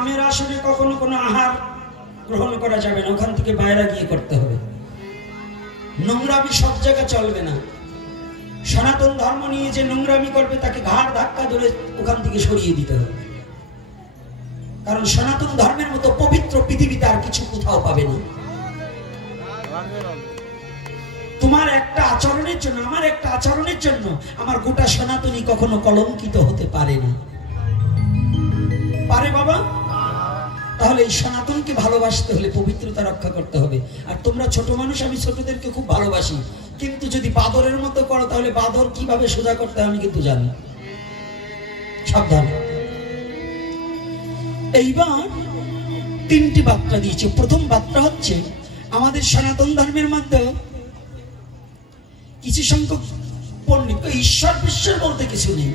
নামের আসরে কখনো কোনো আহার গ্রহণ করা যাবে না, ওখান থেকে বাইরে গিয়ে করতে হবে। নোংরামি সব জায়গায় চলবে না। সনাতন ধর্ম নিয়ে যে নোংরামি করবে তাকে ঘাড় ধাক্কা ধরে ওখান থেকে সরিয়ে দিতে হবে। কারণ সনাতন ধর্মের মতো পবিত্র পৃথিবীতে আর কিছু কোথাও পাবে না। তোমার একটা আচরণের জন্য, আমার একটা আচরণের জন্য আমার গোটা সনাতনী কখনো কলঙ্কিত হতে পারে না। পারে বাবা? তাহলে এই সনাতনকে ভালোবাসতে হলে পবিত্রতা রক্ষা করতে হবে। আর তোমরা ছোট মানুষ, আমি ছোটদেরকে খুব ভালোবাসি, কিন্তু যদি বাদরের মতো করো তাহলে বাদর কিভাবে সোজা করতে হয় আমি কিন্তু জানি। সাবধান। এইবার তিনটি বার্তা দিয়েছে। প্রথম বার্তা হচ্ছে আমাদের সনাতন ধর্মের মধ্যে কিছু সংখ্যক পণ্ডিত ঈশ্বর বিশ্বের বলতে কিছু নেই,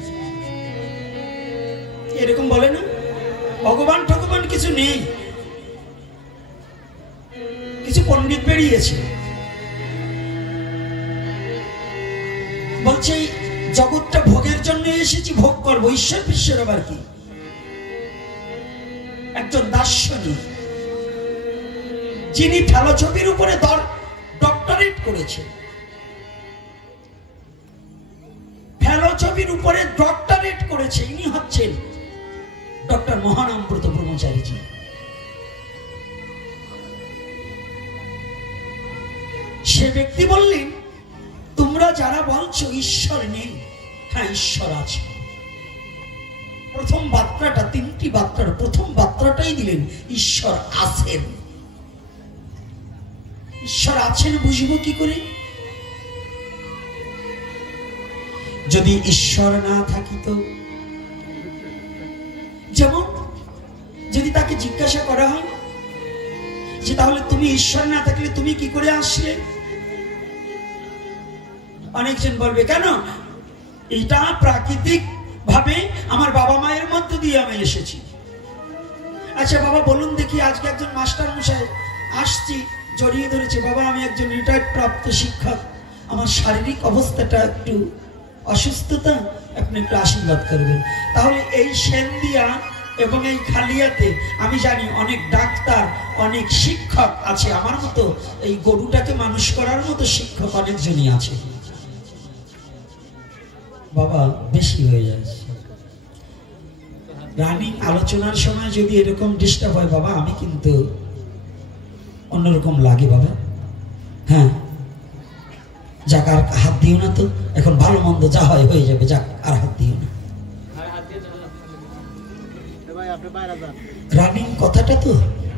এরকম বলে না, ভগবান ঠগবান কিছু নেই। কিছু পণ্ডিত বেরিয়েছে, বলছে জগৎটা ভোগের জন্য এসেছি, ভোগ করবো, ঈশ্বর বিশ্বের আবার কি। একজন দার্শনিক যিনি ফেলোছবির উপরে ডক্টরেট করেছেন, ফেলোছবির উপরে ডক্টরেট করেছে, ইনি হচ্ছেন ডক্টর মহানামব্রত ব্রহ্মচারীজি। সে ব্যক্তি বললেন, তোমরা যারা বলছো ঈশ্বর নেই, হ্যাঁ ঈশ্বর আছে। প্রথম বার্তাটা, তিনটি বার্তার প্রথম বার্তাটাই দিলেন ঈশ্বর আছেন। ঈশ্বর আছেন বুঝবো কি করে? যদি ঈশ্বর না থাকিত, যেমন যদি তাকে জিজ্ঞাসা করা হয় যে তাহলে তুমি ঈশ্বর না থাকলে তুমি কি করে আসলে, অনেকজন বলবে কেন এটা প্রাকৃতিক ভাবে আমার বাবা মায়ের মধ্য দিয়ে আমি এসেছি। আচ্ছা বাবা বলুন দেখি, আজকে একজন মাস্টার মশাই আসছি, জড়িয়ে ধরেছে, বাবা আমি একজন রিটায়ার্ড প্রাপ্ত শিক্ষক, আমার শারীরিক অবস্থাটা একটু অসুস্থতা, আপনি একটু আশীর্বাদ করবেন। তাহলে এই সেন্দিয়া এবং এই খালিয়াতে আমি জানি অনেক ডাক্তার, অনেক শিক্ষক আছে, আমার মতো এই গরুটাকে মানুষ করার মতো শিক্ষক অনেকজনই আছে। বাবা বেশি হয়ে যাচ্ছে, রানিং আলোচনার সময় যদি এরকম ডিস্টার্ব হয় বাবা, আমি কিন্তু অন্যরকম লাগে বাবা। হ্যাঁ যাক, আর হাত দিও না তো, এখন ভালো মন্দ যা হয় হয়ে যাবে, যাক আর হাত দিও না। রানিং কথাটা তো,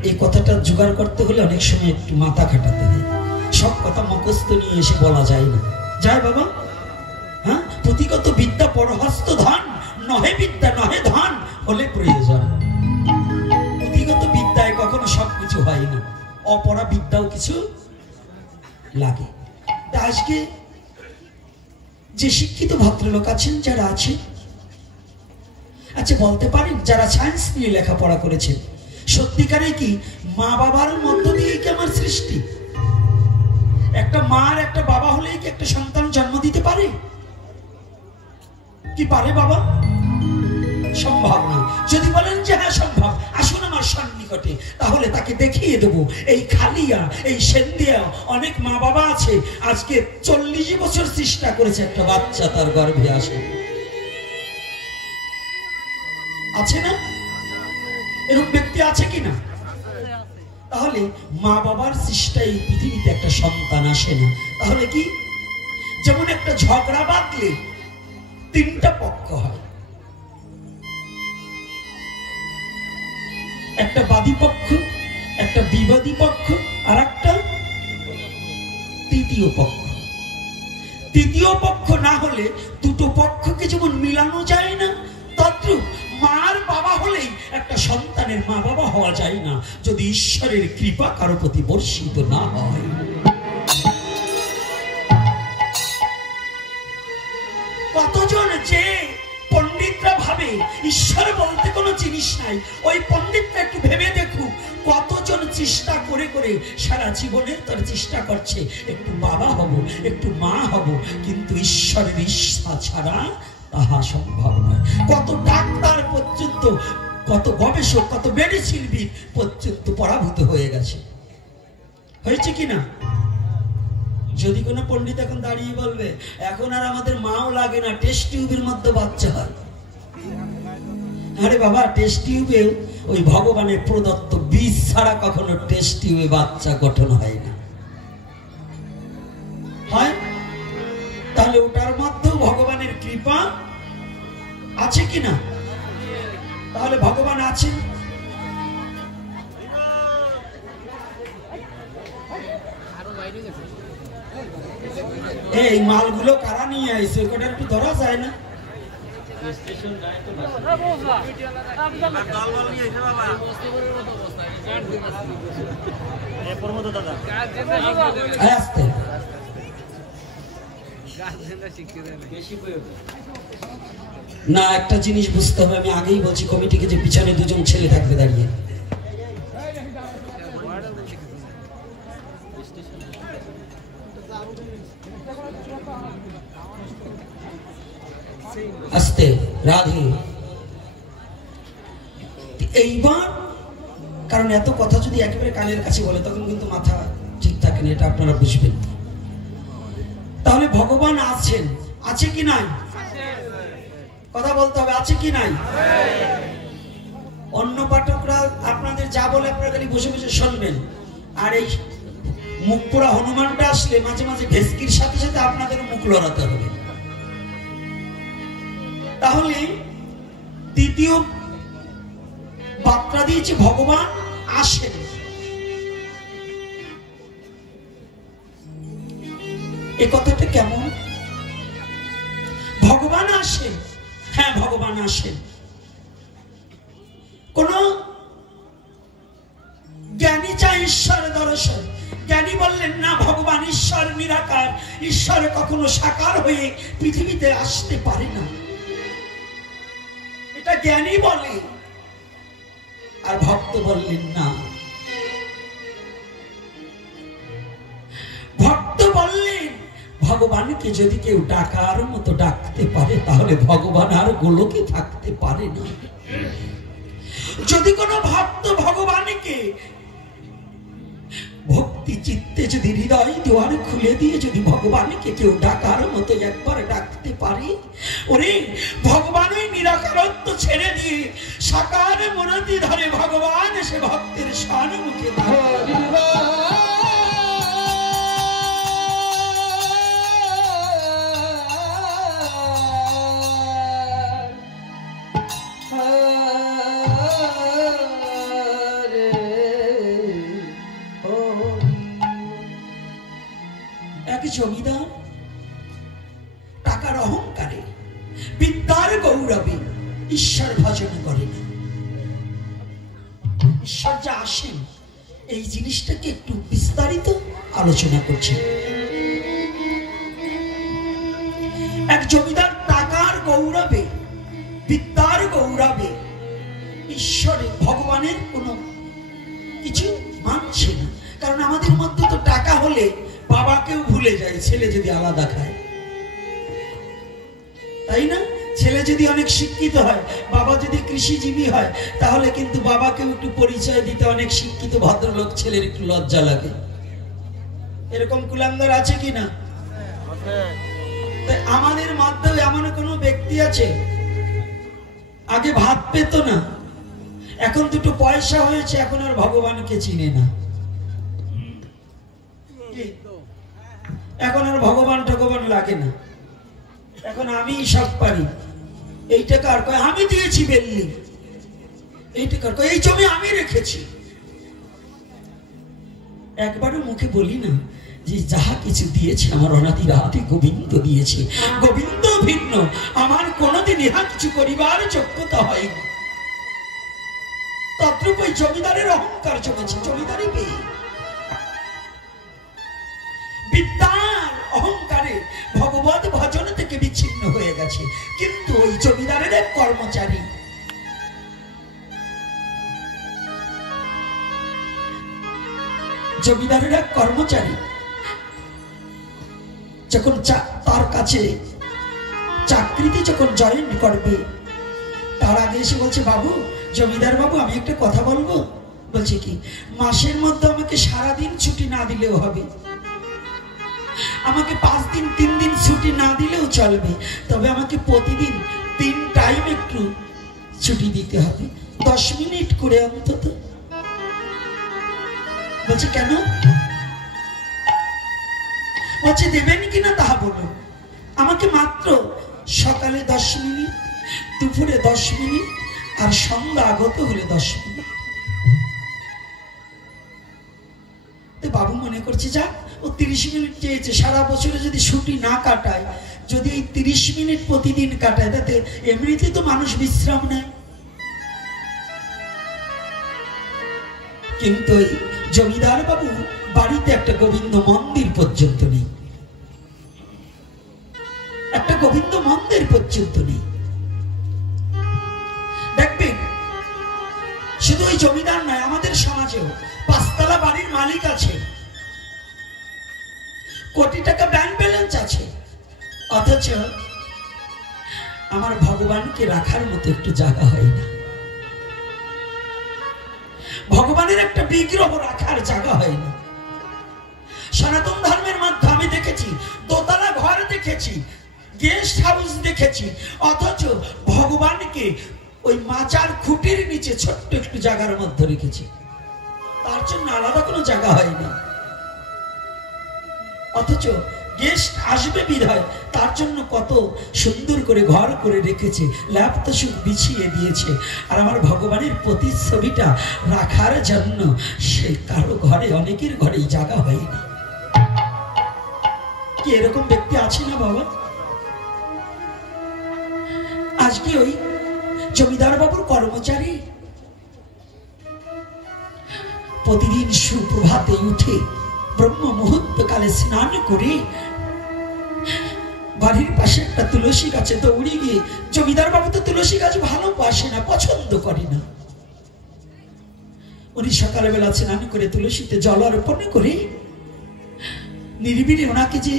এই কথাটা জোগাড় করতে হলে অনেক সময় একটু মাথা খাটাতে হয়, সব কথা মুখস্থ নিয়ে এসে বলা যায় না। যায় বাবা। হ্যাঁ, পুঁথিগত বিদ্যা পরহস্ত ধন, নহে বিদ্যা নহে ধন হলে প্রয়োজন। পুঁথিগত বিদ্যায় কখনো সবকিছু হয় না, অপরা বিদ্যাও কিছু লাগে। আজকে যে শিক্ষিত ভদ্রলোক আছেন, যারা আছে, আচ্ছা বলতে পারেন যারা সায়েন্স নিয়ে লেখাপড়া করেছেন, সত্যিকারে কি মা বাবার মধ্য দিয়ে কি আমার সৃষ্টি? একটা মার একটা বাবা হলেই কি একটা সন্তান জন্ম দিতে পারে? কি পারে বাবা? সম্ভব না। যদি বলেন যে হ্যাঁ সম্ভব, আসুন আমার সন্নিকটে, তাহলে তাকে দেখিয়ে দেবো এই খালিয়া, এই সেন্দিয়া অনেক মা বাবা আছে, আজকে 40 বছর চেষ্টা করেছে একটা বাচ্চা তার গর্ভে আসে, আছে না? এরকম ব্যক্তি আছে কিনা? তাহলে মা বাবার চেষ্টায় পৃথিবীতে একটা সন্তান আসে না। তাহলে কি, যেমন একটা ঝগড়া বাঁধলে তিনটা পক্ষ হয়, একটা বাদী পক্ষ, একটা বিবাদী পক্ষ, আর একটা তৃতীয় পক্ষ। তৃতীয় পক্ষ না হলে দুটো পক্ষকে যেমন মিলানো যায় না, তদ্রূপ মার বাবা হলেই একটা সন্তানের মা বাবা হওয়া যায় না যদি ঈশ্বরের কৃপা কারো প্রতি বর্ষিত না হয়। কতজন যে পণ্ডিতরা ভাবে ঈশ্বর বলতে কোনো জিনিস নাই, ওই পণ্ডিতরা একটু ভেবে দেখুক কতজন চেষ্টা করে করে সারা জীবনের তার চেষ্টা করছে একটু বাবা হব, একটু মা হব, কিন্তু ঈশ্বরের ইচ্ছা ছাড়া তাহা সম্ভব নয়। কত ডাক্তার পর্যন্ত কত গবেষক, কত মেডিসিনবিদ পর্যন্ত পরাভূত হয়ে গেছে। হয়েছে কিনা? যদি কোনো পণ্ডিত এখন দাঁড়িয়ে বলবে এখন আর আমাদের মাও লাগে না, টেস্ট টিউবের মধ্যে বাচ্চা হয়। আরে বাবা, টেস্ট টিউবে ওই ভগবানের প্রদত্ত বীজ ছাড়া কখনো টেস্ট টিউবে বাচ্চা গঠন হয় না। হয়? তাহলে ওটার মধ্যেও ভগবানের কৃপা আছে কিনা? তাহলে ভগবান আছেন। এই মালগুলো কারা নিয়ে আইছে ওটা একটু ধরা যায় না? না, একটা জিনিস বুঝতে হবে, আমি আগেই বলছি কমিটিকে, যে পিছনে দুজন ছেলে থাকবে দাঁড়িয়ে। আস্তে, রাধে। এইবার কারণ এত কথা যদি একেবারে কানের কাছে বলে তখন কিন্তু মাথা ঠিক থাকে না, এটা আপনারা বুঝবেন। তাহলে ভগবান আছেন, আছে কি নাই? কথা বলতে হবে, আছে কি নাই? অন্য পাঠকরা আপনাদের যা বলে আপনারা খালি বসে বসে শুনবেন, আর এই মুখ পোড়া হনুমানটা আসলে মাঝে মাঝে ভেস্কির সাথে সাথে আপনাদের মুখ লড়াতে হবে। তাহলে দ্বিতীয় বার্তা দিয়েছে ভগবান আসেন। এ কথাটা কেমন? ভগবান আসেন, হ্যাঁ ভগবান আসেন। কোন জ্ঞানী চাই ঈশ্বর দর্শন। জ্ঞানী বললেন না, ভগবান ঈশ্বর নিরাকার, ঈশ্বর কখনো সাকার হয়ে পৃথিবীতে আসতে পারে না, এটা জ্ঞানী বলে। আর ভক্ত বললেন না, ভক্ত বললেন ভগবানকে যদি কেউ ডাকার মতো ডাকতে পারে তাহলে ভগবান আর গোলকে থাকতে পারে না। যদি কোনো ভক্ত ভগবানকে ভক্তি চিত্তে যদি হৃদয় দুয়ার খুলে দিয়ে যদি ভগবানকে কেউ ডাকার মতো একবার ডাকতে পারে, ওরে ভগবান ওই নিরাকারত্ব ছেড়ে দিয়ে সাকার মূর্তি ধরে ভগবান এসে ভক্তের সম্মুখে জমিদার টাকার অহংকারে বিদ্যার গৌরবে ঈশ্বর ভজন করে না। ঈশ্বর যা আসেন এই জিনিসটাকে একটু বিস্তারিত আলোচনা করছে। এক জমিদার টাকার গৌরবে বিদ্যার গৌরবে ঈশ্বরের ভগবানের কোনো কিছু মানছে না। কারণ আমাদের মধ্যে তো টাকা হলে বাবাকেও ভুলে যায়, ছেলে যদি আলাদা খায়, তাই না? ছেলে যদি অনেক শিক্ষিত হয়, বাবা যদি কৃষিজীবী হয়, তাহলে কিন্তু বাবাকেও একটু পরিচয় দিতে অনেক শিক্ষিত ভদ্রলোক ছেলের একটু লজ্জা লাগে। এরকম কুলাঙ্গার আছে কি না? আমাদের মধ্যেও এমন কোনো ব্যক্তি আছে আগে ভাত পেত না, এখন দুটো পয়সা হয়েছে, এখন আর ভগবানকে চিনে না। এখন আর ভগবান ঠগবান লাগে না, এখন আমি সব পারি। এই টাকা আর কয় আমি দিয়েছি বেল্লি, এই টাকা কয় এই জমি আমি রেখেছি। একবারও মুখে বলি না যে যাহা কিছু দিয়েছে আমার অনাদি আদি গোবিন্দ দিয়েছে, গোবিন্দ ভিন্ন আমার কোনোদিন ইহা কিছু করিবার যোগ্যতা হয়নি। তদ্রূপ ওই জমিদারের অহংকার জমেছে, জমিদারি পেয়ে বিদ্যার অহংকারে ভগবত ভজন থেকে বিচ্ছিন্ন হয়ে গেছে। কিন্তু ওই জমিদারের এক কর্মচারী যখন তার কাছে চাকরিতে যখন জয়েন করবে, তার আগে এসে বলছে, বাবু জমিদার বাবু আমি একটা কথা বলবো। বলছে কি, মাসের মধ্যে আমাকে সারাদিন ছুটি না দিলেও হবে, আমাকে 5 দিন 3 দিন ছুটি না দিলেও চলবে, তবে আমাকে প্রতিদিন 3 টাইম একটু ছুটি দিতে হবে, 10 মিনিট করে অন্তত। বলছে কেন? বলছে দেবেন কিনা তাহা বলুন। আমাকে মাত্র সকালে 10 মিনিট, দুপুরে 10 মিনিট, আর সন্ধ্যা আগত হলে 10 মিনিট। বাবু মনে করছে যাক ও 30 মিনিট চেয়েছে, সারা বছরে যদি ছুটি না কাটায়, যদি এই 30 মিনিট প্রতিদিন কাটায়, তাতে এমনিতেই তো মানুষ বিশ্রাম নেয়। কিন্তু জমিদার বাবু বাড়িতে একটা গোবিন্দ মন্দির পর্যন্ত নেই, একটা গোবিন্দ মন্দির পর্যন্ত নেই। দেখবেন শুধু ওই জমিদার নয়, আমাদের সমাজেও 5 তলা বাড়ির মালিক আছে, কোটি টাকা ব্যাংক ব্যালেন্স আছে, অথচ আমার ভগবানকে রাখার মতো একটু জায়গা হয় না, ভগবানের একটা বিগ্রহ রাখার জায়গা হয় না। সনাতন ধর্মের মধ্যে আমি দেখেছি দোতলা ঘর দেখেছি, গেস্ট হাউস দেখেছি, অথচ ভগবানকে ওই মাচার খুঁটির নিচে ছোট্ট একটু জায়গার মধ্যে রেখেছি, তার জন্য আলাদা কোনো জায়গা হয় না। অথচ গেস্ট আসবে বিধায় তার জন্য কত সুন্দর করে ঘর করে রেখেছে, ল্যাপ তো সুখ বিছিয়ে দিয়েছে। আর আমার ভগবানের প্রতিচ্ছবিটা রাখার জন্য সে কারো ঘরে, অনেকের ঘরেই জায়গা হয় না। কি এরকম ব্যক্তি আছে না বাবা? আজকে ওই জমিদার বাবুর কর্মচারী প্রতিদিন সুপ্রভাতে উঠে ব্রহ্ম মুহূর্ত কালে স্নান করে বাড়ির পাশে একটা তুলসী গাছে দৌড়ে গিয়ে, জমিদার বাবু তো তুলসী গাছ ভালোবাসে না, পছন্দ করে না, উনি সকালবেলা স্নান করে তুলসীতে জল অর্পণ করে নিরিবিলি ওনাকে যে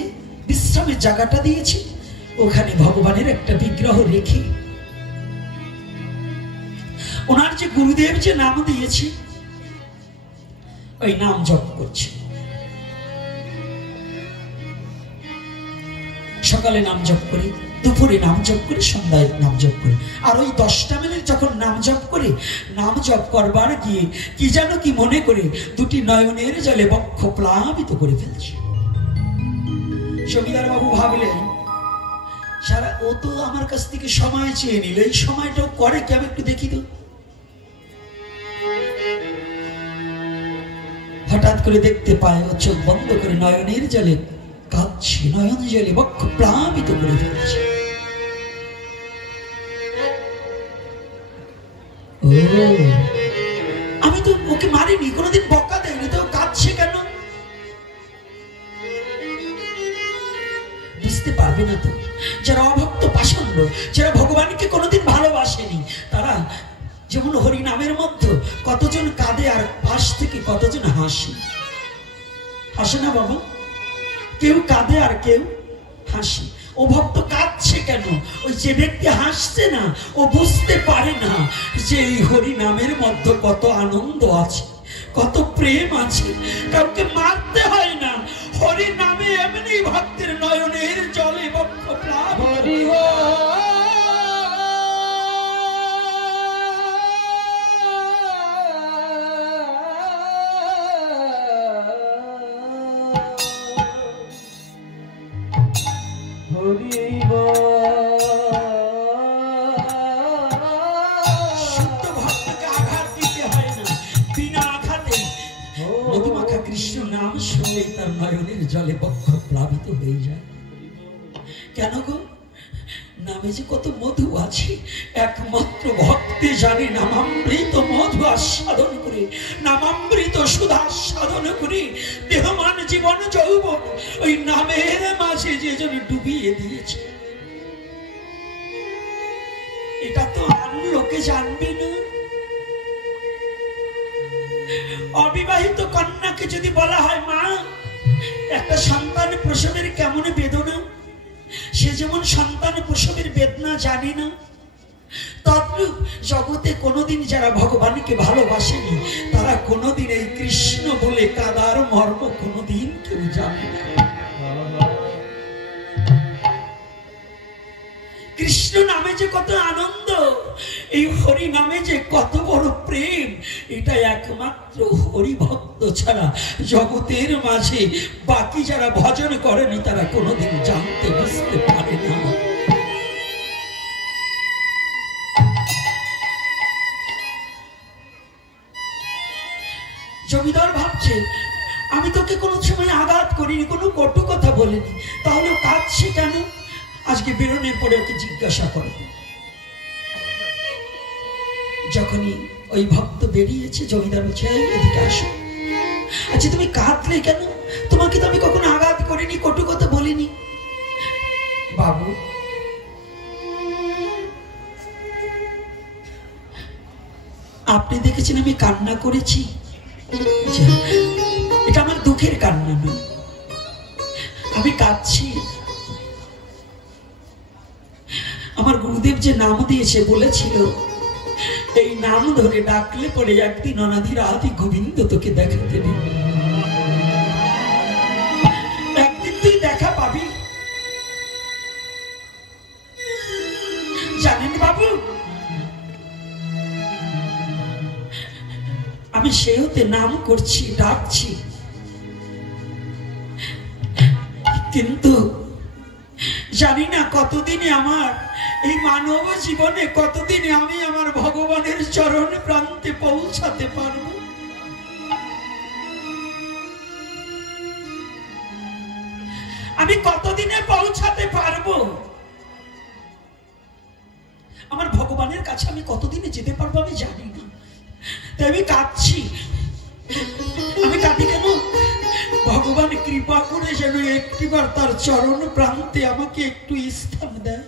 বিশ্রামের জায়গাটা দিয়েছে, ওখানে ভগবানের একটা বিগ্রহ রেখে ওনার যে গুরুদেব যে নাম দিয়েছে ওই নাম জপ করছে। সকালে নাম জপ করে, দুপুরে নাম জপ করে, সন্ধ্যায় নাম জপ করে, আর ওই 10টা মিনিট যখন নাম জপ করে, নাম জপ করবার গিয়ে কি যেন কি মনে করে 2টি নয়নের জলে বক্ষ প্লাবিত করে ফেলছে। জমিদার বাবু ভাবলেন সারা ও তো আমার কাছ থেকে সময় চেয়ে নিল, এই সময়টাও করে কি, আমি একটু দেখি তো। হঠাৎ করে দেখতে পায় ও চোখ বন্ধ করে নয়নের জলে কাঁদছে, নয়ন জলে বক্ষ প্লাবিত করে ফেলছে। ও, আমি তো ওকে মারিনি, কোনোদিন বকা দেয়নি, তো কাঁদছে কেন? বুঝতে পারবে না তো, যারা অভক্ত পাষণ্ড, যারা ভগবানকে কোনোদিন ভালোবাসেনি, তারা যেমন হরি নামের মধ্যে কতজন কাঁদে আর পাশ থেকে কতজন হাসে, হাসে না বাবা? কেউ কাঁদে আর কেউ হাসে। ও ভক্ত কাঁদছে কেন? ওই যে ব্যক্তি হাসছে না, ও বুঝতে পারে না যে এই হরি নামের মধ্যে কত আনন্দ আছে, কত প্রেম আছে, কাউকে মারতে হয় না। হরি নামে এমনি ভক্তের নয়নের জলে বক্ষ প্লাবিত। শুদ্ধ ভক্তকে আঘাত দিতে হয় না, বিনা আঘাতে মধুমাখা কৃষ্ণ নাম শুনলেই তার নয়নের জলে বক্ষ প্লাবিত হয়ে যায়। কেন গো? নামে যে কত মধু আছে, একমাত্র ভক্তে জানে। নামামৃত মধু আস্বাদন করে, নামামৃত সুধা আস্বাদন করে দেহমান জীবন যৌবন ওই নামের মাঝে যে জন ডুবিয়ে দিয়েছে, এটা তো আর লোকে জানবে না। অবিবাহিত কন্যাকে যদি বলা হয় মা একটা সন্তান প্রসবের কেমন বেদনা, সে যেমন সন্তান প্রসবের বেদনা জানে না, তদ্রূপ জগতে কোনোদিন যারা ভগবানকে ভালোবাসেনি তারা কোনোদিন এই কৃষ্ণ বলে কাদার মর্ম কোনোদিন কেউ জানে না। কৃষ্ণ নামে যে কত আনন্দ, এই হরি নামে যে কত বড় প্রেম, এটা একমাত্র হরি ভক্ত ছাড়া জগতের মাঝে বাকি যারা ভজন করেনি তারা কোনোদিন জানতে বুঝতে পারে না। জমিদার ভাবছে আমি তোকে কোনো সময় আঘাত করিনি, কোনো কটু কথা বলিনি, তাহলে কাঁদছে কেন? আজকে বেরোনোর পরে ওকে জিজ্ঞাসা করে। যখনই ওই ভক্ত বেরিয়েছে জমিদার বলছে এদিকে আসো। আচ্ছা তুমি কাঁদলে কেন? তোমাকে তো আমি কখনো আঘাত করিনি, কটু কথা বলিনি। বাবু আপনি দেখেছেন আমি কান্না করেছি, এটা আমার দুঃখের কান্না নয়, আমি কাঁদছি। আমার গুরুদেব যে নাম দিয়েছে বলেছিল এই নাম ধরে ডাকলে পরে একদিন অনাদি রাধি গোবিন্দ তোকে দেখা দেবে, একদিন তুই দেখা পাবি। জানেন বাবু আমি সে হতে নাম করছি, ডাকছি, কিন্তু জানি না কতদিনে আমার এই মানব জীবনে কতদিনে আমি আমার ভগবানের চরণ প্রান্তে পৌঁছাতে পারব। আমি কতদিনে পৌঁছাতে পারবো, আমার ভগবানের কাছে আমি কতদিনে যেতে পারবো আমি জানি না। তাই আমি কাঁদছি। আমি কাঁদি কেন? ভগবান কৃপা করে যেন একটিবার তার চরণ প্রান্তে আমাকে একটু স্থান দেয়।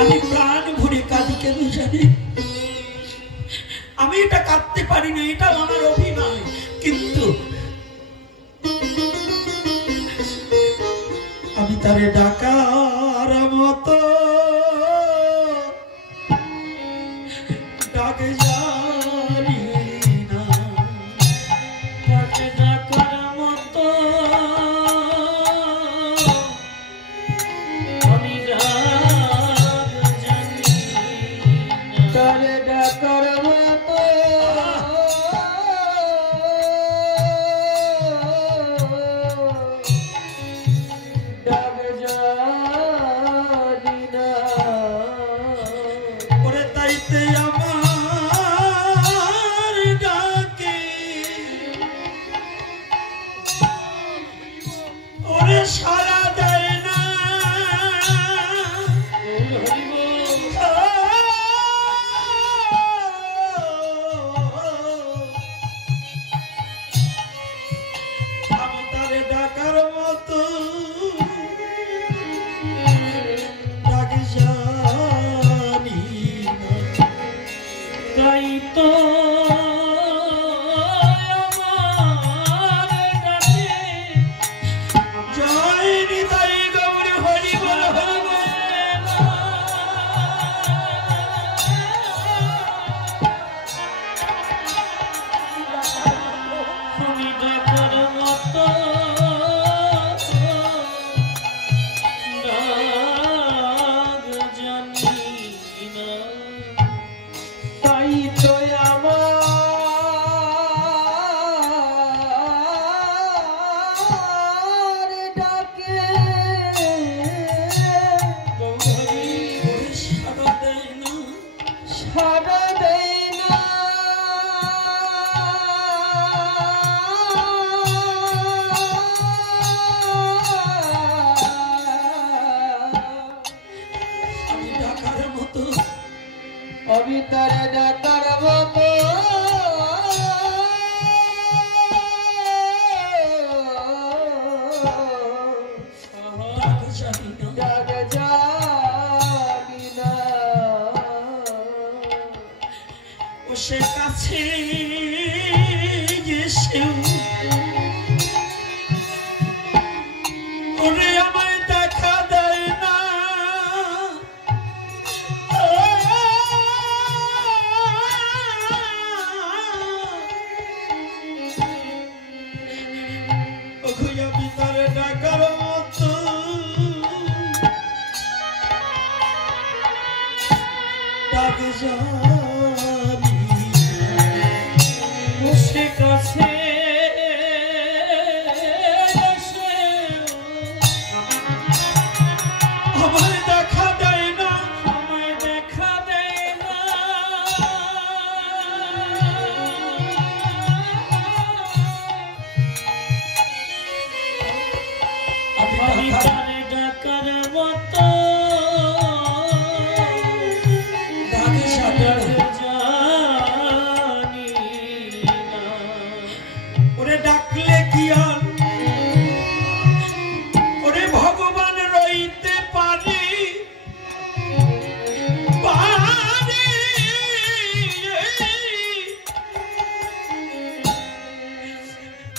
আমি প্রাণ ভরে কাঁদি কেন জানি? আমি এটা কাঁদতে পারি না, এটাও আমার অভিনয়, কিন্তু আমি তারে ডাকার মতো ডাকে জানি না, তাকে ডাকার মতো আমি ডাক জানি না, তারে ডাকার মতো ডাক জানি না। ওরে তাইতে আমার ডাকে ওরে সারা দেয় না, আমি তারে ডাকার মতো ডাকে জানি না। তাই তো আমার ডাকে জয় নিতাই গৌর হরি বল হরি বল। আমি ডাকার মতো ডাক জানি না। তাই তো আমার ডাকে সাড়া দেয় না, সাড়া দেয় না। আমি ডাকার মতো, আমি তারে ডাকার মতো ডাক জানি না, ডাক জানি না। ও সে কাছে এসেও জানি বসে কাছে আমায় দেখা দেয় না, আমায় দেখা দেয় না। আমি তারে ডাকার মতো ডাকলে কি আর ওরে ভগবান রইতে পারি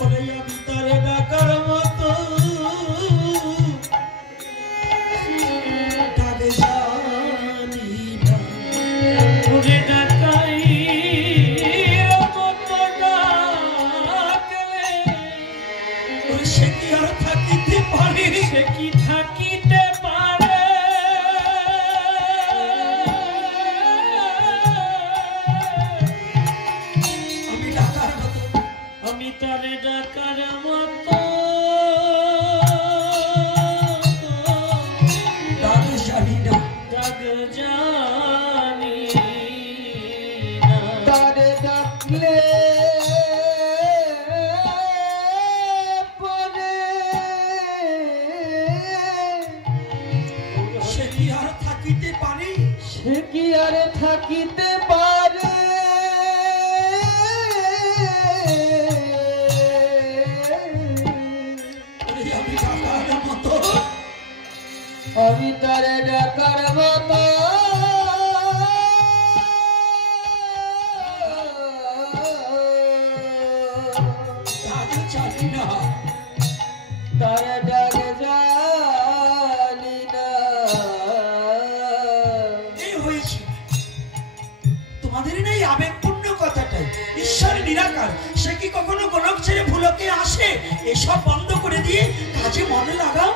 ওরে আমি তারে ডাকার মতো ডাকে জানি না। ওরে ডাকাই সে কি আর থাকিতে পারে, সে কি থাকিতে পারে। আমি ডাকার মতো, আমি তারে ডাকার মতো ডাক জানি না, ডাক জানি না। তারে ডাকলে সে কি আর থাকিতে পারে। আমি ডাকার মতো, আমি তারে ডাকার মতো জানি না, তারে ডাক জানি না। তোমাদের এই আবেগপূর্ণ কথাটাই, ঈশ্বর নিরাকার, সে কি কখনো গোলক ছেড়ে ভুলকে আসে? এসব বন্ধ করে দিয়ে কাজে মনে লাগাও।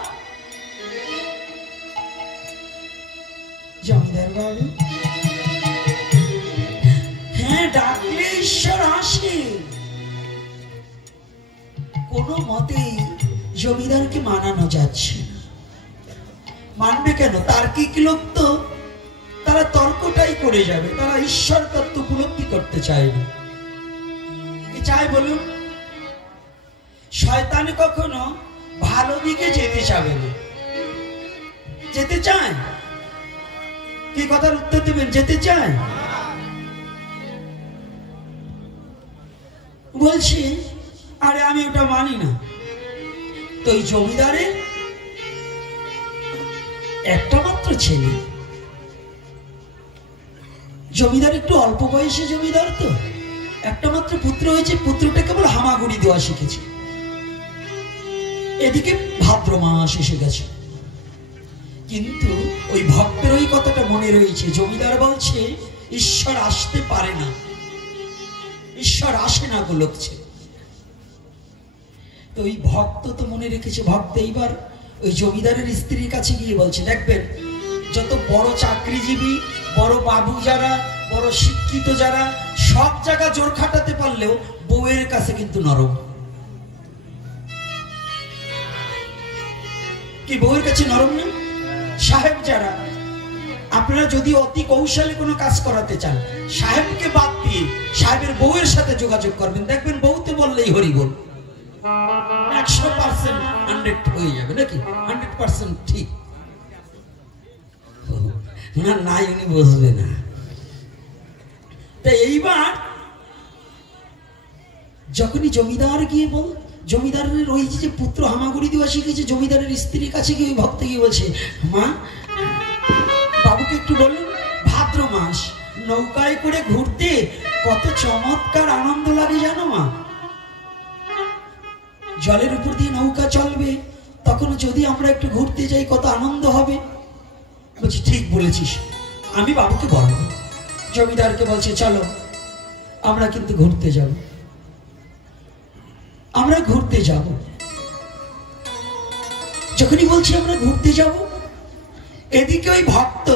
জমিদার বাবু, হ্যাঁ ডাকলে ঈশ্বর আসে। কোনো মতেই জমিদারকে মানানো যাচ্ছে না। মানবে কেন? তার্কিক লোক তো, তারা তর্কটাই করে যাবে, তারা ঈশ্বর তত্ত্ব উপলব্ধি করতে চায় না। কি চায় বলুন? শয়তান কখনো ভালো দিকে যেতে চাবে না। যেতে চায়? কি কথার উত্তর দেবেন? যেতে চায়? বলছি আরে আমি ওটা মানি না। তো এই জমিদারের একটা মাত্র ছেলে, জমিদার একটু অল্প বয়সে জমিদার, তো একটা মাত্র পুত্র হয়েছে, পুত্রটা কেবল হামাগুড়ি দেওয়া শিখেছে। এদিকে ভাদ্র মাস এসে গেছে, কিন্তু ওই ভক্তের ওই কথাটা মনে রয়েছে। জমিদার বলছে ঈশ্বর আসতে পারে না, ঈশ্বর আসে না গোলকছে। তো ওই ভক্ত তো মনে রেখেছে। ভক্ত এইবার ওই জমিদারের স্ত্রীর কাছে গিয়ে বলছে, দেখবেন যত বড় চাকরিজীবী, বড় বাবু যারা, বড় শিক্ষিত যারা, সব জায়গা জোর খাটাতে পারলেও বউয়ের কাছে কিন্তু নরম। কি বউয়ের কাছে নরম না? সাহেব যারা, আপনারা যদি অতি কৌশলে কোনো কাজ করাতে চান, সাহেবকে বাদ দিয়ে সাহেবের বউয়ের সাথে যোগাযোগ করবেন, দেখবেন বউতে বললেই হরিবল 100% 100 হয়ে যাবে। নাকি 100% ঠিক না? নাই উনি বুঝবে না। তাই এইবার যখনই জমিদার গিয়ে বল, জমিদারের ওই যে পুত্র হামাগুড়ি দেওয়া শিখেছে, জমিদারের স্ত্রীর কাছে গিয়ে ভক্ত গিয়ে বলছে, মা বাবুকে একটু বলুন, ভাদ্র মাস নৌকায় করে ঘুরতে কত চমৎকার আনন্দ লাগে জানো মা। জলের উপর দিয়ে নৌকা চলবে, তখন যদি আমরা একটু ঘুরতে যাই কত আনন্দ হবে। বলছি ঠিক বলেছিস, আমি বাবুকে বলবো। জমিদারকে বলছে চলো আমরা কিন্তু ঘুরতে যাব, আমরা ঘুরতে যাব। যখনই বলছি আমরা ঘুরতে যাব, এদিকে ওই ভক্ত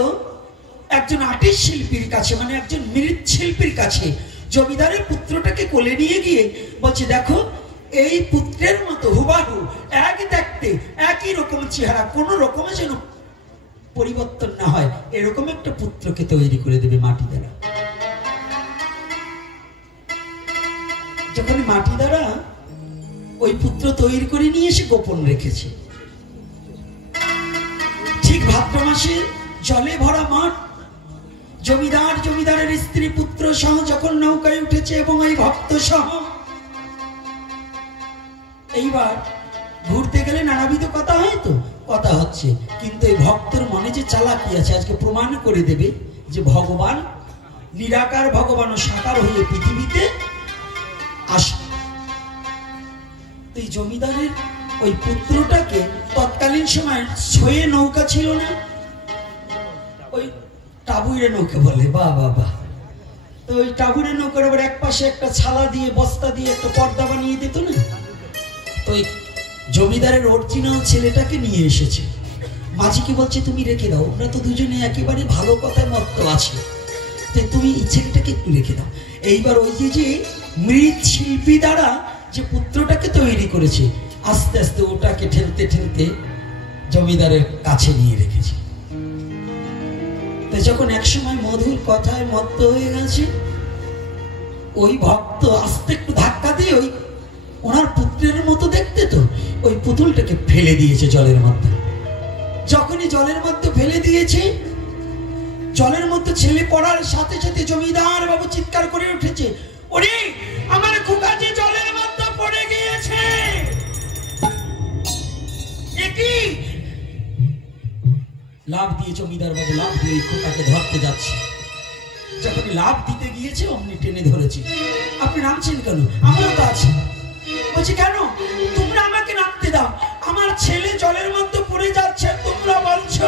একজন আর্টিস্ট শিল্পীর কাছে, মানে একজন মৃৎশিল্পীর কাছে জমিদারের পুত্রটাকে কোলে নিয়ে গিয়ে বলছে, দেখো এই পুত্রের মতো হুবাহু, এক দেখতে, একই রকম চেহারা, কোন রকমে যেন পরিবর্তন না হয়, এরকম একটা পুত্রকে তৈরি করে দেবে মাটি দ্বারা। যখন মাটি দ্বারা ওই পুত্র তৈরি করে নিয়ে এসে গোপন রেখেছে, ঠিক ভাদ্র মাসে জলে ভরা মাঠ, জমিদার, জমিদারের স্ত্রী, পুত্র সহ যখন নৌকায় উঠেছে এবং এই ভক্ত সহ, এইবার ঘুরতে গেলে নানাবিধ কথা হয়, তো কথা হচ্ছে, কিন্তু এই ভক্তের মনে যে চালাকি আছে আজকে প্রমাণ করে দেবে যে ভগবান নিরাকার, ভগবান ও সাকার হয়ে পৃথিবীতে আসে। এই জমিদারের ওই পুত্রটাকে তৎকালীন সময় ছয়ে নৌকা ছিল না, ওই টাবুইরে নৌকা বলে, বাহ বাহ বাহ। তো ওই টাবুইরে নৌকার আবার এক পাশে একটা ছালা দিয়ে, বস্তা দিয়ে একটা পর্দা বানিয়ে দিত না। তো ওই জমিদারের অরিজিনাল ছেলেটাকে নিয়ে এসেছে, মাঝিকে বলছে তুমি রেখে দাও, ওরা তো দুজনে একেবারে ভালো কথায় মত্ত আছে, তো তুমি এই ছেলেটাকে একটু রেখে দাও। এইবার ওই যে মৃৎশিল্পী দ্বারা যে পুত্রটাকে তৈরি করেছে, আস্তে আস্তে ওটাকে ঠেলতে ঠেলতে জমিদারের কাছে নিয়ে রেখেছে। তো যখন একসময় মধুর কথায় মত্ত হয়ে গেছে, ওই ভক্ত আস্তে একটু ধাক্কা দিয়ে ওই ওনার পুত্রের মতো দেখতে, তো ওই পুতুলটাকে ফেলে দিয়েছে জলের মধ্যে। যখনই জলের মধ্যে ফেলে দিয়েছে, জলের মধ্যে ছেলে পড়ার সাথে সাথে জমিদার বাবু চিৎকার করে উঠেছে, ওরে আমার খোকাজি জলের মধ্যে পড়ে গিয়েছে। একই লাভ দিয়ে জমিদার বাবু লাভ দিয়ে খোকাকে ধরতে যাচ্ছে, যখন লাভ দিতে গিয়েছে অমনি টেনে ধরেছে। আপনি নামছেন কেন? আমরা তো আছি। বলছি কেন? তোমরা আমাকে নামতে দাও, আমার ছেলে জলের মধ্যে পড়ে যাচ্ছে, তোমরা বলছো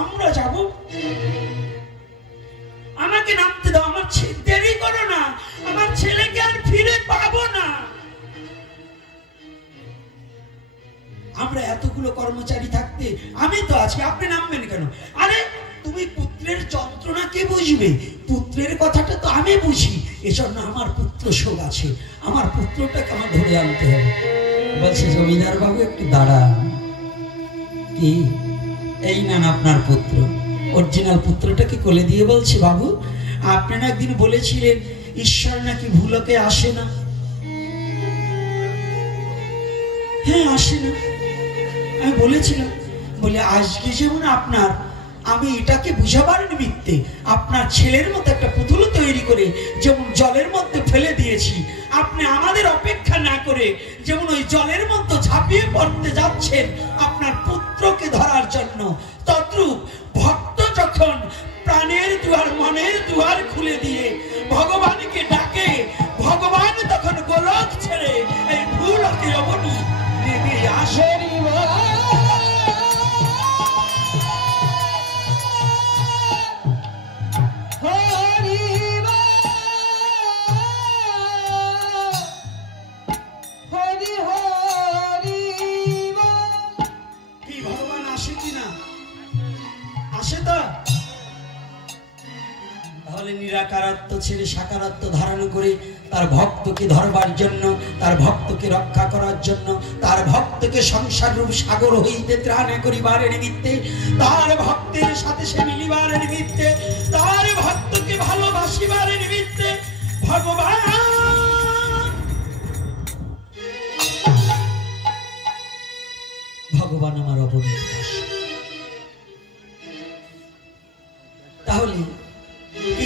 আমরা যাব, আমাকে নামতে দাও, আমার দেরি করো না, আমার ছেলেকে আর ফিরে পাবো না। আমরা এতগুলো কর্মচারী থাকতে আমি তো আছি, আপনি নামবেন কেন? আরে তুমি পুত্রের যন্ত্রণা কে বুঝবে? পুত্রের কথাটা তো আমি বুঝি, এজন্য আমার পুত্র শোক আছে, আমার পুত্রটাকে আমার ধরে আনতে হবে। বলছে জমিদার বাবু একটু দাঁড়ান, কি এই নেন আপনার পুত্র। অরিজিনাল পুত্রটাকে কোলে দিয়ে বলছে, বাবু আপনারা একদিন বলেছিলেন ঈশ্বর নাকি ভুলকে আসে না। হ্যাঁ আসে না, আমি বলেছিলাম। বলে আজকে যেমন আপনার, আমি এটাকে বুঝাবার নিমিত্তে আপনার ছেলের মতো একটা পুতুল তৈরি করে যেমন জলের মধ্যে ফেলে দিয়েছি, আপনি আমাদের অপেক্ষা না করে যেমন ওই জলের মধ্যে ঝাঁপিয়ে পড়তে যাচ্ছেন আপনার পুত্রকে ধরার জন্য, তদ্রূপ ভক্ত যখন প্রাণের দুয়ার, মনের দুয়ার খুলে দিয়ে ভগবানকে ডাকে, ভগবান তখন গোলক ছেড়ে এই ভূলোকে অবনী নেমে আসে। নিরাকারত্ব ছেড়ে সাকারত্ব ধারণ করে তার ভক্তকে ধরবার জন্য, তার ভক্তকে রক্ষা করার জন্য, তার ভক্তকে সংসার রূপ সাগর হইতে ত্রাণ করিবার নিমিত্তে, তার ভক্তের সাথে সে মিলিবার নিমিত্তে, তার ভক্তকে ভালোবাসিবার নিমিত্তে ভগবান ভগবান আমার অবনীত। তাহলে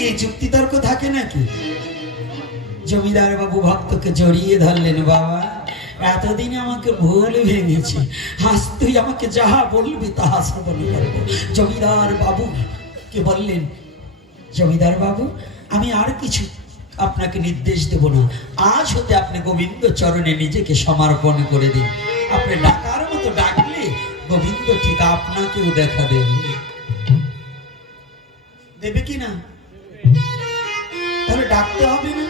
এই যুক্তিতর্ক থাকে নাকি? জমিদার বাবু ভক্তকে জড়িয়ে ধরলেন, বাবা এতদিন আমাকে ভুল ভেঙেছে, আজ তুই আমাকে যাহা বলবি তাহা শ্রবণ করব। জমিদার বাবু কে বললেন, জমিদার বাবু আমি আর কিছু আপনাকে নির্দেশ দেব না, আজ হতে আপনি গোবিন্দ চরণে নিজেকে সমর্পণ করে দিন। আপনি ডাকার মতো ডাকলে গোবিন্দ ঠিক আপনাকেও দেখা দেবে। দেবে কি না? তাহলে ডাকতে হবে না?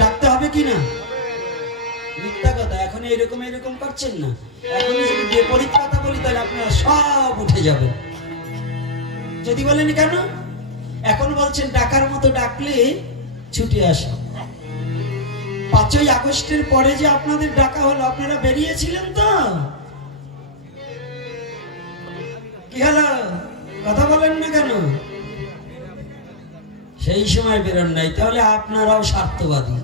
ডাকতে হবে কি না? মিথ্যা কথা। এখন এরকম করছেন না, এখন বিপরীত কথা বলি তাহলে আপনারা সব উঠে যাবেন। যদি বলেন কেন, এখন বলছেন ডাকার মতো ডাকলে ছুটে আসে। 5ই আগস্টের পরে যে আপনাদের ডাকা হলো, আপনারা বেরিয়েছিলেন তো? কি হলো, কথা বলেন না কেন? সেই সময় বেরোন নাই, তাহলে আপনারাও স্বার্থবাদী।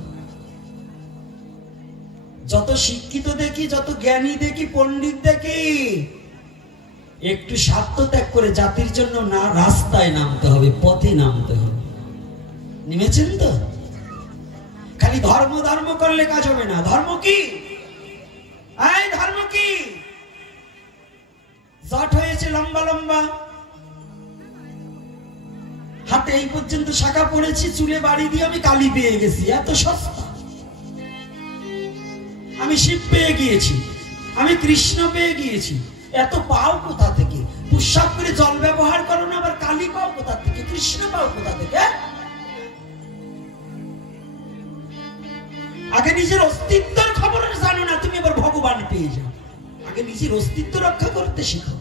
যত শিক্ষিত দেখি, যত জ্ঞানী দেখি, পণ্ডিত দেখি, একটু স্বার্থ ত্যাগ করে জাতির জন্য না রাস্তায় নামতে হবে, পথে নামতে হবে। নেমেছেন তো? খালি ধর্ম ধর্ম করলে কাজ হবে না। ধর্ম কি? এই ধর্ম কি? জট হয়েছে লম্বা লম্বা, হাতে এই পর্যন্ত শাখা পড়েছি, চুলে বাড়ি দিয়ে আমি কালি পেয়ে গেছি, এত সস্তা। আমি শিব পেয়ে গিয়েছি, আমি কৃষ্ণ পেয়ে গিয়েছি, এত পাও কোথা থেকে? পুষ্পাপ করে জল ব্যবহার করো না, আবার কালী পাও কোথা থেকে, কৃষ্ণ পাও কোথা থেকে? আগে নিজের অস্তিত্বের খবর জানো না, তুমি আবার ভগবান পেয়ে যাও। আগে নিজের অস্তিত্ব রক্ষা করতে শিখো।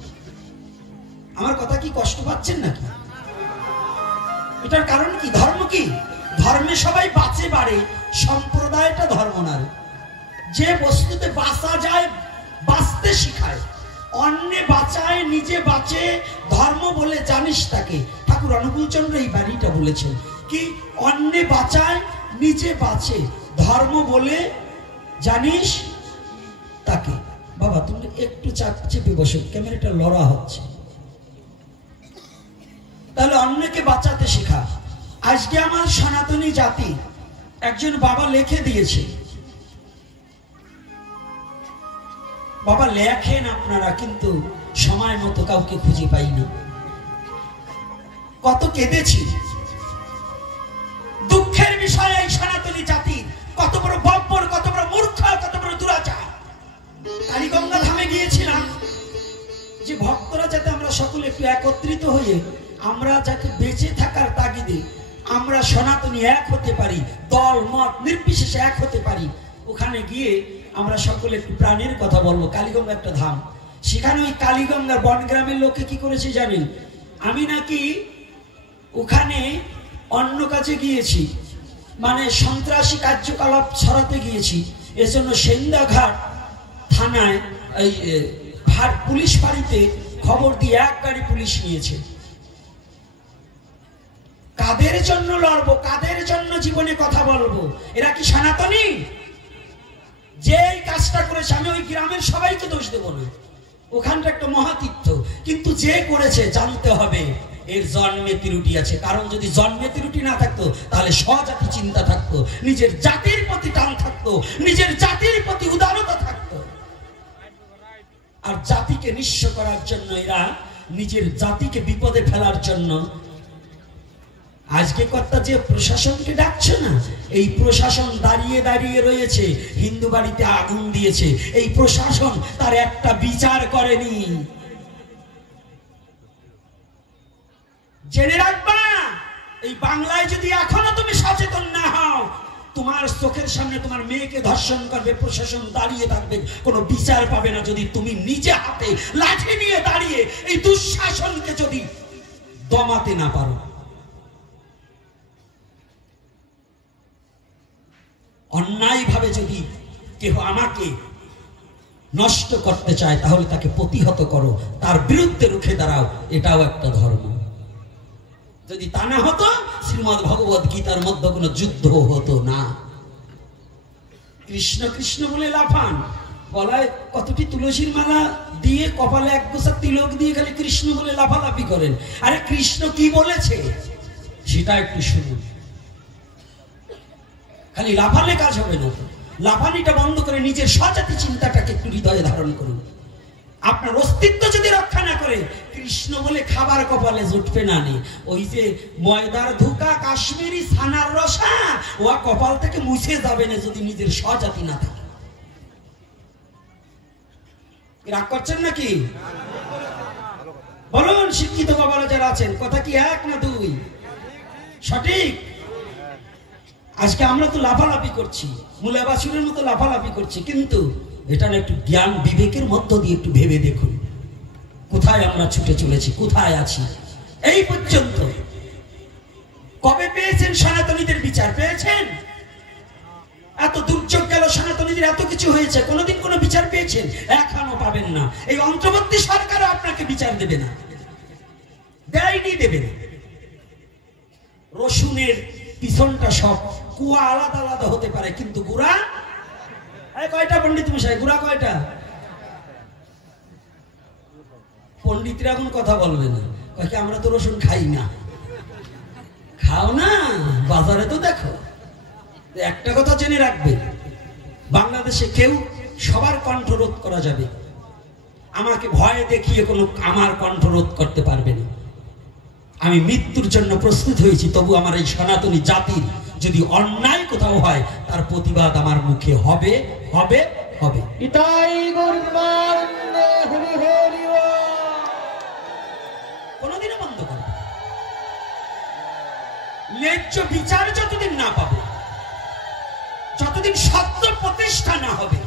আমার কথা কি কষ্ট পাচ্ছেন নাকি? এটার কারণ কি? ধর্ম কি? ধর্মে সবাই বাঁচে বাড়ে, সম্প্রদায়টা ধর্ম না। যে বস্তুতে বাঁচা যায় বাঁচতে শিখায়, অন্যে বাঁচায় নিজে বাঁচে, ধর্ম বলে জানিস তাকে। ঠাকুর অনুকূলচন্দ্র এই বাণীটা বলেছেন কি, অন্যে বাঁচায় নিজে বাঁচে, ধর্ম বলে জানিস তাকে। বাবা তুমি একটু চাপ চেপে বসো, ক্যামেরাটা লড়া হচ্ছে। তাহলে অন্যকে বাঁচাতে শেখা। আজকে আমার সনাতনী জাতি, একজন বাবা লিখে দিয়েছে, বাবা লেখেন আপনারা, কিন্তু সময় মতো কাউকে খুঁজে পাইনি। কত কেঁদেছি। দুঃখের বিষয় এই সনাতনী জাতি কত বড় বব্বর, কত বড় মূর্খ, কত বড় দুরাচার। কালীগঙ্গা ধামে গিয়েছিলাম যে ভক্তরা যাতে আমরা সকলে একটু একত্রিত হয়ে, আমরা যাতে বেঁচে থাকার তাগিদে আমরা সনাতনী এক হতে পারি, দল মত নির্বিশেষে এক হতে পারি। ওখানে গিয়ে আমরা সকলে একটু প্রাণের কথা বলবো। কালীগঙ্গা একটা ধাম, সেখানে ওই কালীগঙ্গার বনগ্রামের লোকে কি করেছে জানেন? আমি নাকি ওখানে অন্য কাজে গিয়েছি, মানে সন্ত্রাসী কার্যকলাপ ছড়াতে গিয়েছি, এজন্য সেন্দাঘাট থানায় এই পুলিশ ফাঁড়িতে খবর দিয়ে 1 গাড়ি পুলিশ নিয়েছে। কাদের জন্য লড়বো, কাদের জন্য জীবনে কথা বলবো? এরা কি সনাতনী? যে এই কাজটা করেছে, আমি ওই গ্রামের সবাইকে দোষ দেবো না, ওখানটা একটা মহাতীর্থ, কিন্তু যে করেছে জানতে হবে এর জন্মে ত্রুটি আছে। কারণ যদি জন্মে ত্রুটি না থাকতো তাহলে স্বজাতি চিন্তা থাকতো, নিজের জাতির প্রতি টান থাকতো, নিজের জাতির প্রতি উদারতা থাকতো। আর জাতিকে নিঃস্ব করার জন্য, এরা নিজের জাতিকে বিপদে ফেলার জন্য আজকে কর্তা যে প্রশাসনকে ডাকছে না, এই প্রশাসন দাঁড়িয়ে দাঁড়িয়ে রয়েছে, হিন্দু বাড়িতে আগুন দিয়েছে, এই প্রশাসন তার একটা বিচার করেনি। জেনে রাখবা, এই বাংলায় যদি এখনো তুমি সচেতন না হও, তোমার চোখের সামনে তোমার মেয়েকে ধর্ষণ করবে, প্রশাসন দাঁড়িয়ে থাকবে, কোনো বিচার পাবে না। যদি তুমি নিজে হাতে লাঠি নিয়ে দাঁড়িয়ে এই দুঃশাসনকে যদি দমাতে না পারো। অন্যায় ভাবে যদি কেউ আমাকে নষ্ট করতে চায়, তাহলে তাকে প্রতিহত করো, তার বিরুদ্ধে রুখে দাঁড়াও, এটাও একটা ধর্ম। যদি তা না হতো, শ্রীমদ্ ভগবত গীতার মধ্যে কোনো যুদ্ধ হতো না। কৃষ্ণ কৃষ্ণ বলে লাফান, গলায় কতটি তুলসীর মালা দিয়ে, কপালে 1 গোছা তিলক দিয়ে খালি কৃষ্ণ বলে লাফালাফি করেন। আরে কৃষ্ণ কি বলেছে সেটা একটু শুনুন। খালি লাফালে কাজ হবে না, লাফানিটা বন্ধ করে নিজের স্বজাতি চিন্তাটাকে একটু হৃদয়ে ধারণ করুন। আপনার অস্তিত্ব যদি রক্ষা না করে, কৃষ্ণ বলে খাবার কপালে জুটবে না। ওই যে ময়দার ধোকা, কাশ্মীরি ছানার রসা, ও কপাল থেকে মুছে যাবে না যদি নিজের স্বজাতি না থাকে। রাগ করছেন নাকি? বলুন শিক্ষিত বাবারা যারা আছেন, কথা কি 1 না 2? সঠিক। আজকে আমরা তো লাফালাফি করছি, মুলা বাছুরের মতো লাফালাফি করছি, কিন্তু এটা না একটু জ্ঞান বিবেকের মধ্য দিয়ে একটু ভেবে দেখুন, কোথায় আমরা ছুটে চলেছি, কোথায় আছি। এই পর্যন্ত কবে পেয়েছেন সনাতনীদের বিচার? পেয়েছেন? এত দুর্যোগ গেল, সনাতনীদের এত কিছু হয়েছে, কোনোদিন কোনো বিচার পেয়েছেন? এখনো পাবেন না। এই অন্তর্বর্তী সরকারও আপনাকে বিচার দেবে না, দেয়নি, দেবে না। রসুনের পিছনটা সব কুয়া আলাদা আলাদা হতে পারে, কিন্তু গুড়া কয়টা? পণ্ডিত মশাই, গুড়া কয়টা? পণ্ডিতরা এখন কথা বলবে না, কয়েক আমরা তো রসুন খাই না। খাও না, বাজারে তো দেখো। একটা কথা জেনে রাখবে, বাংলাদেশে কেউ সবার কণ্ঠরোধ করা যাবে, আমাকে ভয় দেখিয়ে কোনো আমার কণ্ঠরোধ করতে পারবে না। আমি মৃত্যুর জন্য প্রস্তুত হয়েছি, তবু আমার এই সনাতনী জাতির যদি অন্যায় কোথাও হয়, তার প্রতিবাদ আমার মুখে হবে, হবে, হবে। কোনদিনও বন্ধ করবে। ন্যায্য বিচার যতদিন না পাবে, যতদিন সত্য প্রতিষ্ঠা না হবে,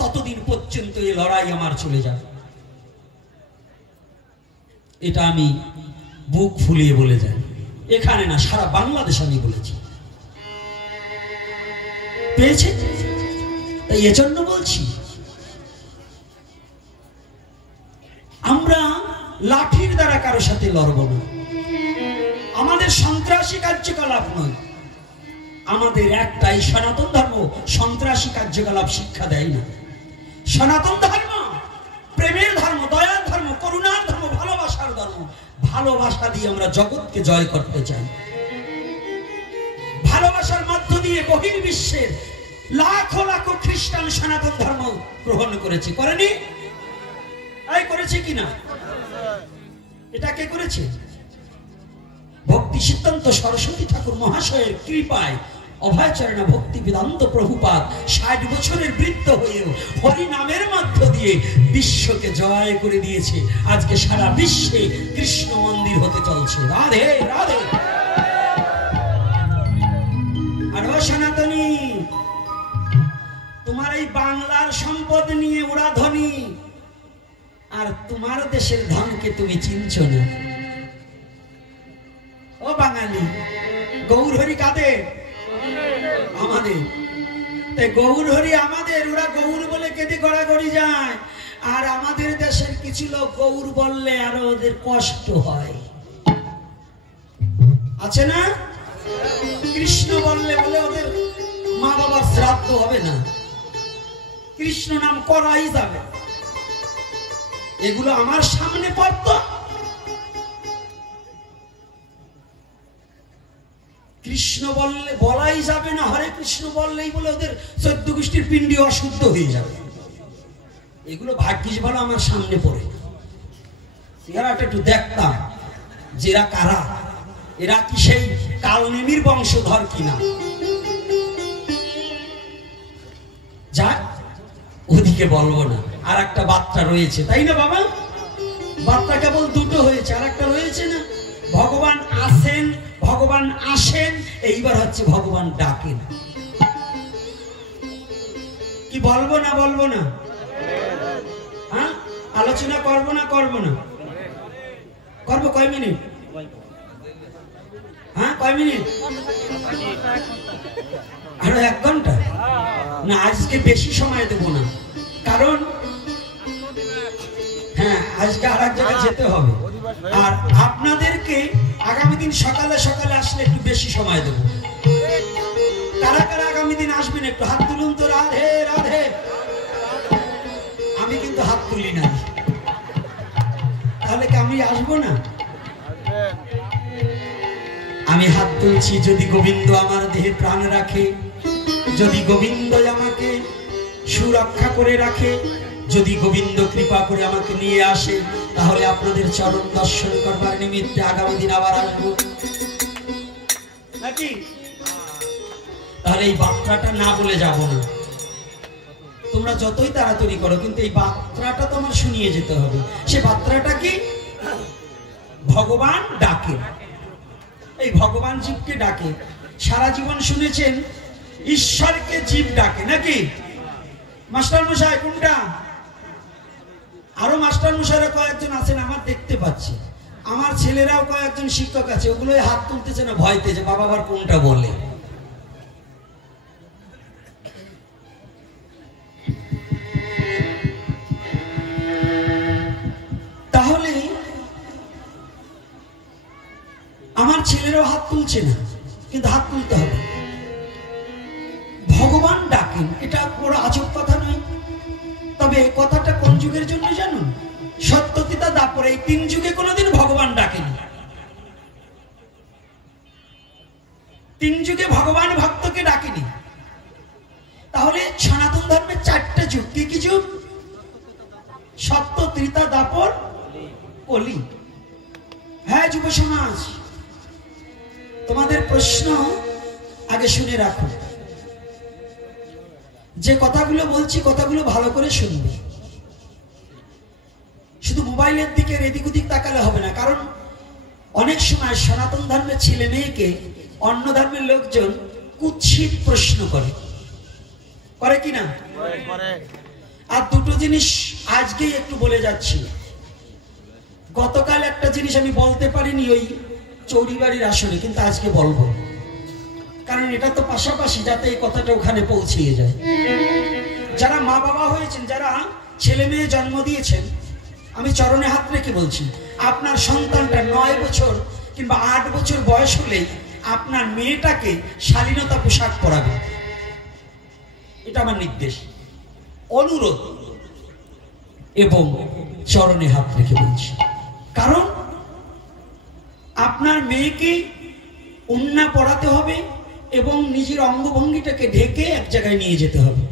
ততদিন পর্যন্ত এই লড়াই আমার চলে যাবে। এটা আমি বুক ফুলিয়ে বলে যাই, এখানে না, সারা বাংলাদেশ আমি বলেছি। পেয়েছে? তাই এজন্য বলছি, আমরা লাঠির দ্বারা কারো সাথে লড়ব না, আমাদের সন্ত্রাসী কার্যকলাপ নয়। আমাদের একটাই সনাতন ধর্ম সন্ত্রাসী কার্যকলাপ শিক্ষা দেয় না। সনাতন ধর্ম প্রেমের ধর্ম, দয়ার ধর্ম, করুণার ধর্ম, ভালোবাসার ধর্ম। ভালোবাসা দিয়ে আমরা জগৎকে জয় করতে চাই। ভালোবাসার মধ্য দিয়ে বহির্বিশ্বের লাখো লাখো খ্রিস্টান সনাতন ধর্ম গ্রহণ করেছে, করেনি? এই করেছে কিনা? এটা কে করেছে? ভক্তি সিদ্ধান্ত সরস্বতী ঠাকুর মহাশয়ের কৃপায় অভয়চরণা ভক্তি বেদান্ত প্রভুপাদ ৬০ বছরের বৃদ্ধ হয়েও হরি নামের মধ্য দিয়ে বিশ্বকে জয় করে দিয়েছে। আজকে সারা বিশ্বে কৃষ্ণ মন্দির হতে চলছে। রাধে রাধে। আর ও সনাতনী, তোমার এই বাংলার সম্পদ নিয়ে ওরা ধনী, আর তোমার দেশের ধনকে তুমি চিনছ না। ও বাঙালি, গৌর হরি কাদের? আমাদের। তাই গৌর হরি আমাদের, ওরা গৌর বলে কেটে গড়াগড়ি যায়। আর আমাদের দেশের কিছু লোক গৌর বললে আরো ওদের কষ্ট হয়, আছে না? কৃষ্ণ বললে বলে ওদের মা বাবার শ্রাদ্ধ হবে না, কৃষ্ণ নাম করাই যাবে। এগুলো আমার সামনে পড়ত, কৃষ্ণ বললে বলাই যাবে না, হরে কৃষ্ণ বললেই বলে ওদের ১৪ গোষ্ঠীর পিণ্ডি অশুদ্ধ হয়ে যাবে। এগুলো ভাগ্যিস ভালো আমার সামনে পড়ে, এরা একটু দেখতাম যে এরা কারা, এরা কি সেই কালনেমির বংশধর কিনা। যাক, ওদিকে বলবো না। আর একটা বার্তা রয়েছে, তাই না বাবা? বার্তা কেবল দুটো হয়েছে, আর একটা রয়েছে না, ভগবান আসেন, ভগবান আসেন, এইবার হচ্ছে ভগবান ডাকেন। কি বলবো না বলবো না? হ্যাঁ, আলোচনা করবো না করবো না? করবো। কয় মিনিট? হ্যাঁ, কয় মিনিট? আরো 1 ঘন্টা? না, আজকে বেশি সময় দেবো না, কারণ হ্যাঁ আজকে আর এক জায়গায় যেতে হবে। আর আপনাদেরকে আগামী দিন সকালে সকালে আসলে একটু বেশি সময় দেবো। কারা কারা আগামী দিন আসবেন একটু হাত তুলুন তো। রাধে রাধে। আমি কিন্তু হাত তুলি না, তাহলে কি আমি আসবো না? আমি হাত তুলছি, যদি গোবিন্দ আমার দেহে প্রাণ রাখে, যদি গোবিন্দ আমাকে সুরক্ষা করে রাখে, যদি গোবিন্দ কৃপা করে আমাকে নিয়ে আসে, তাহলে আপনাদের চরণ দর্শন করবার নিমিত্তে আগামী দিন আবার আসবো, নাকি? তাহলে এই বার্তাটা না বলে যাব না। তোমরা যতই তাড়াতাড়ি করো, কিন্তু এই বার্তাটা তো আমার শুনিয়ে যেতে হবে। সে বার্তাটা কি? ভগবান ডাকে। এই ভগবান জীবকে ডাকে। সারা জীবন শুনেছেন ঈশ্বরকে জীব ডাকে, নাকি? মাস্টার মশাই কোনটা? আরো মাস্টার মশাইরা কয়েকজন আছেন আমার দেখতে পাচ্ছি, আমার ছেলেরাও কয়েকজন শিক্ষক আছে, ওগুলোই হাত তুলতেছে না ভয়তে যে বাবা আবার কোনটা বলে। তাহলে আমার ছেলেরাও হাত তুলছে না, কিন্তু হাত তুলতে হবে। ভগবান ডাকেন, এটা বড় আজব কথা নয়। তবে কথাটা কোন যুগের জন্য জানুন? সত্যতিতা দাপরে এই 3 যুগে কোনোদিন ভগবান ডাকেনি। 3 যুগে ভগবান ভক্তকে ডাকেনি। তাহলে সনাতন ধর্মের 4টে যুগ। কি কি যুগ? সত্য, ত্রেতা, দাপর, কলি। হ্যাঁ যুব সমাজ, তোমাদের প্রশ্ন আগে শুনে রাখো। যে কথাগুলো বলছি কথাগুলো ভালো করে শুনবে। শুধু মোবাইলের দিকে এদিক ওদিক তাকালে হবে না, কারণ অনেক সময় সনাতন ধর্মের ছেলে মেয়েকে অন্য ধর্মের লোকজন কুৎসিত প্রশ্ন করে কিনা? আর দুটো জিনিস আজকেই একটু বলে যাচ্ছি। গতকাল একটা জিনিস আমি বলতে পারিনি ওই চৌরিবাড়ির আসরে, কিন্তু আজকে বলবো, কারণ এটা তো পাশাপাশি, যাতে এই কথাটা ওখানে পৌঁছিয়ে যায়। যারা মা বাবা হয়েছেন, যারা ছেলে মেয়ে জন্ম দিয়েছেন, আমি চরণে হাত রেখে বলছি, আপনার সন্তানটা 9 বছর কিংবা 8 বছর বয়স হলেই আপনার মেয়েটাকে শালীনতা পোশাক পরাবে। এটা আমার নির্দেশ, অনুরোধ, এবং চরণে হাত রেখে বলছি। কারণ আপনার মেয়েকে ওন্না পড়াতে হবে এবং নিজের অঙ্গভঙ্গিটাকে ঢেকে এক জায়গায় নিয়ে যেতে হবে।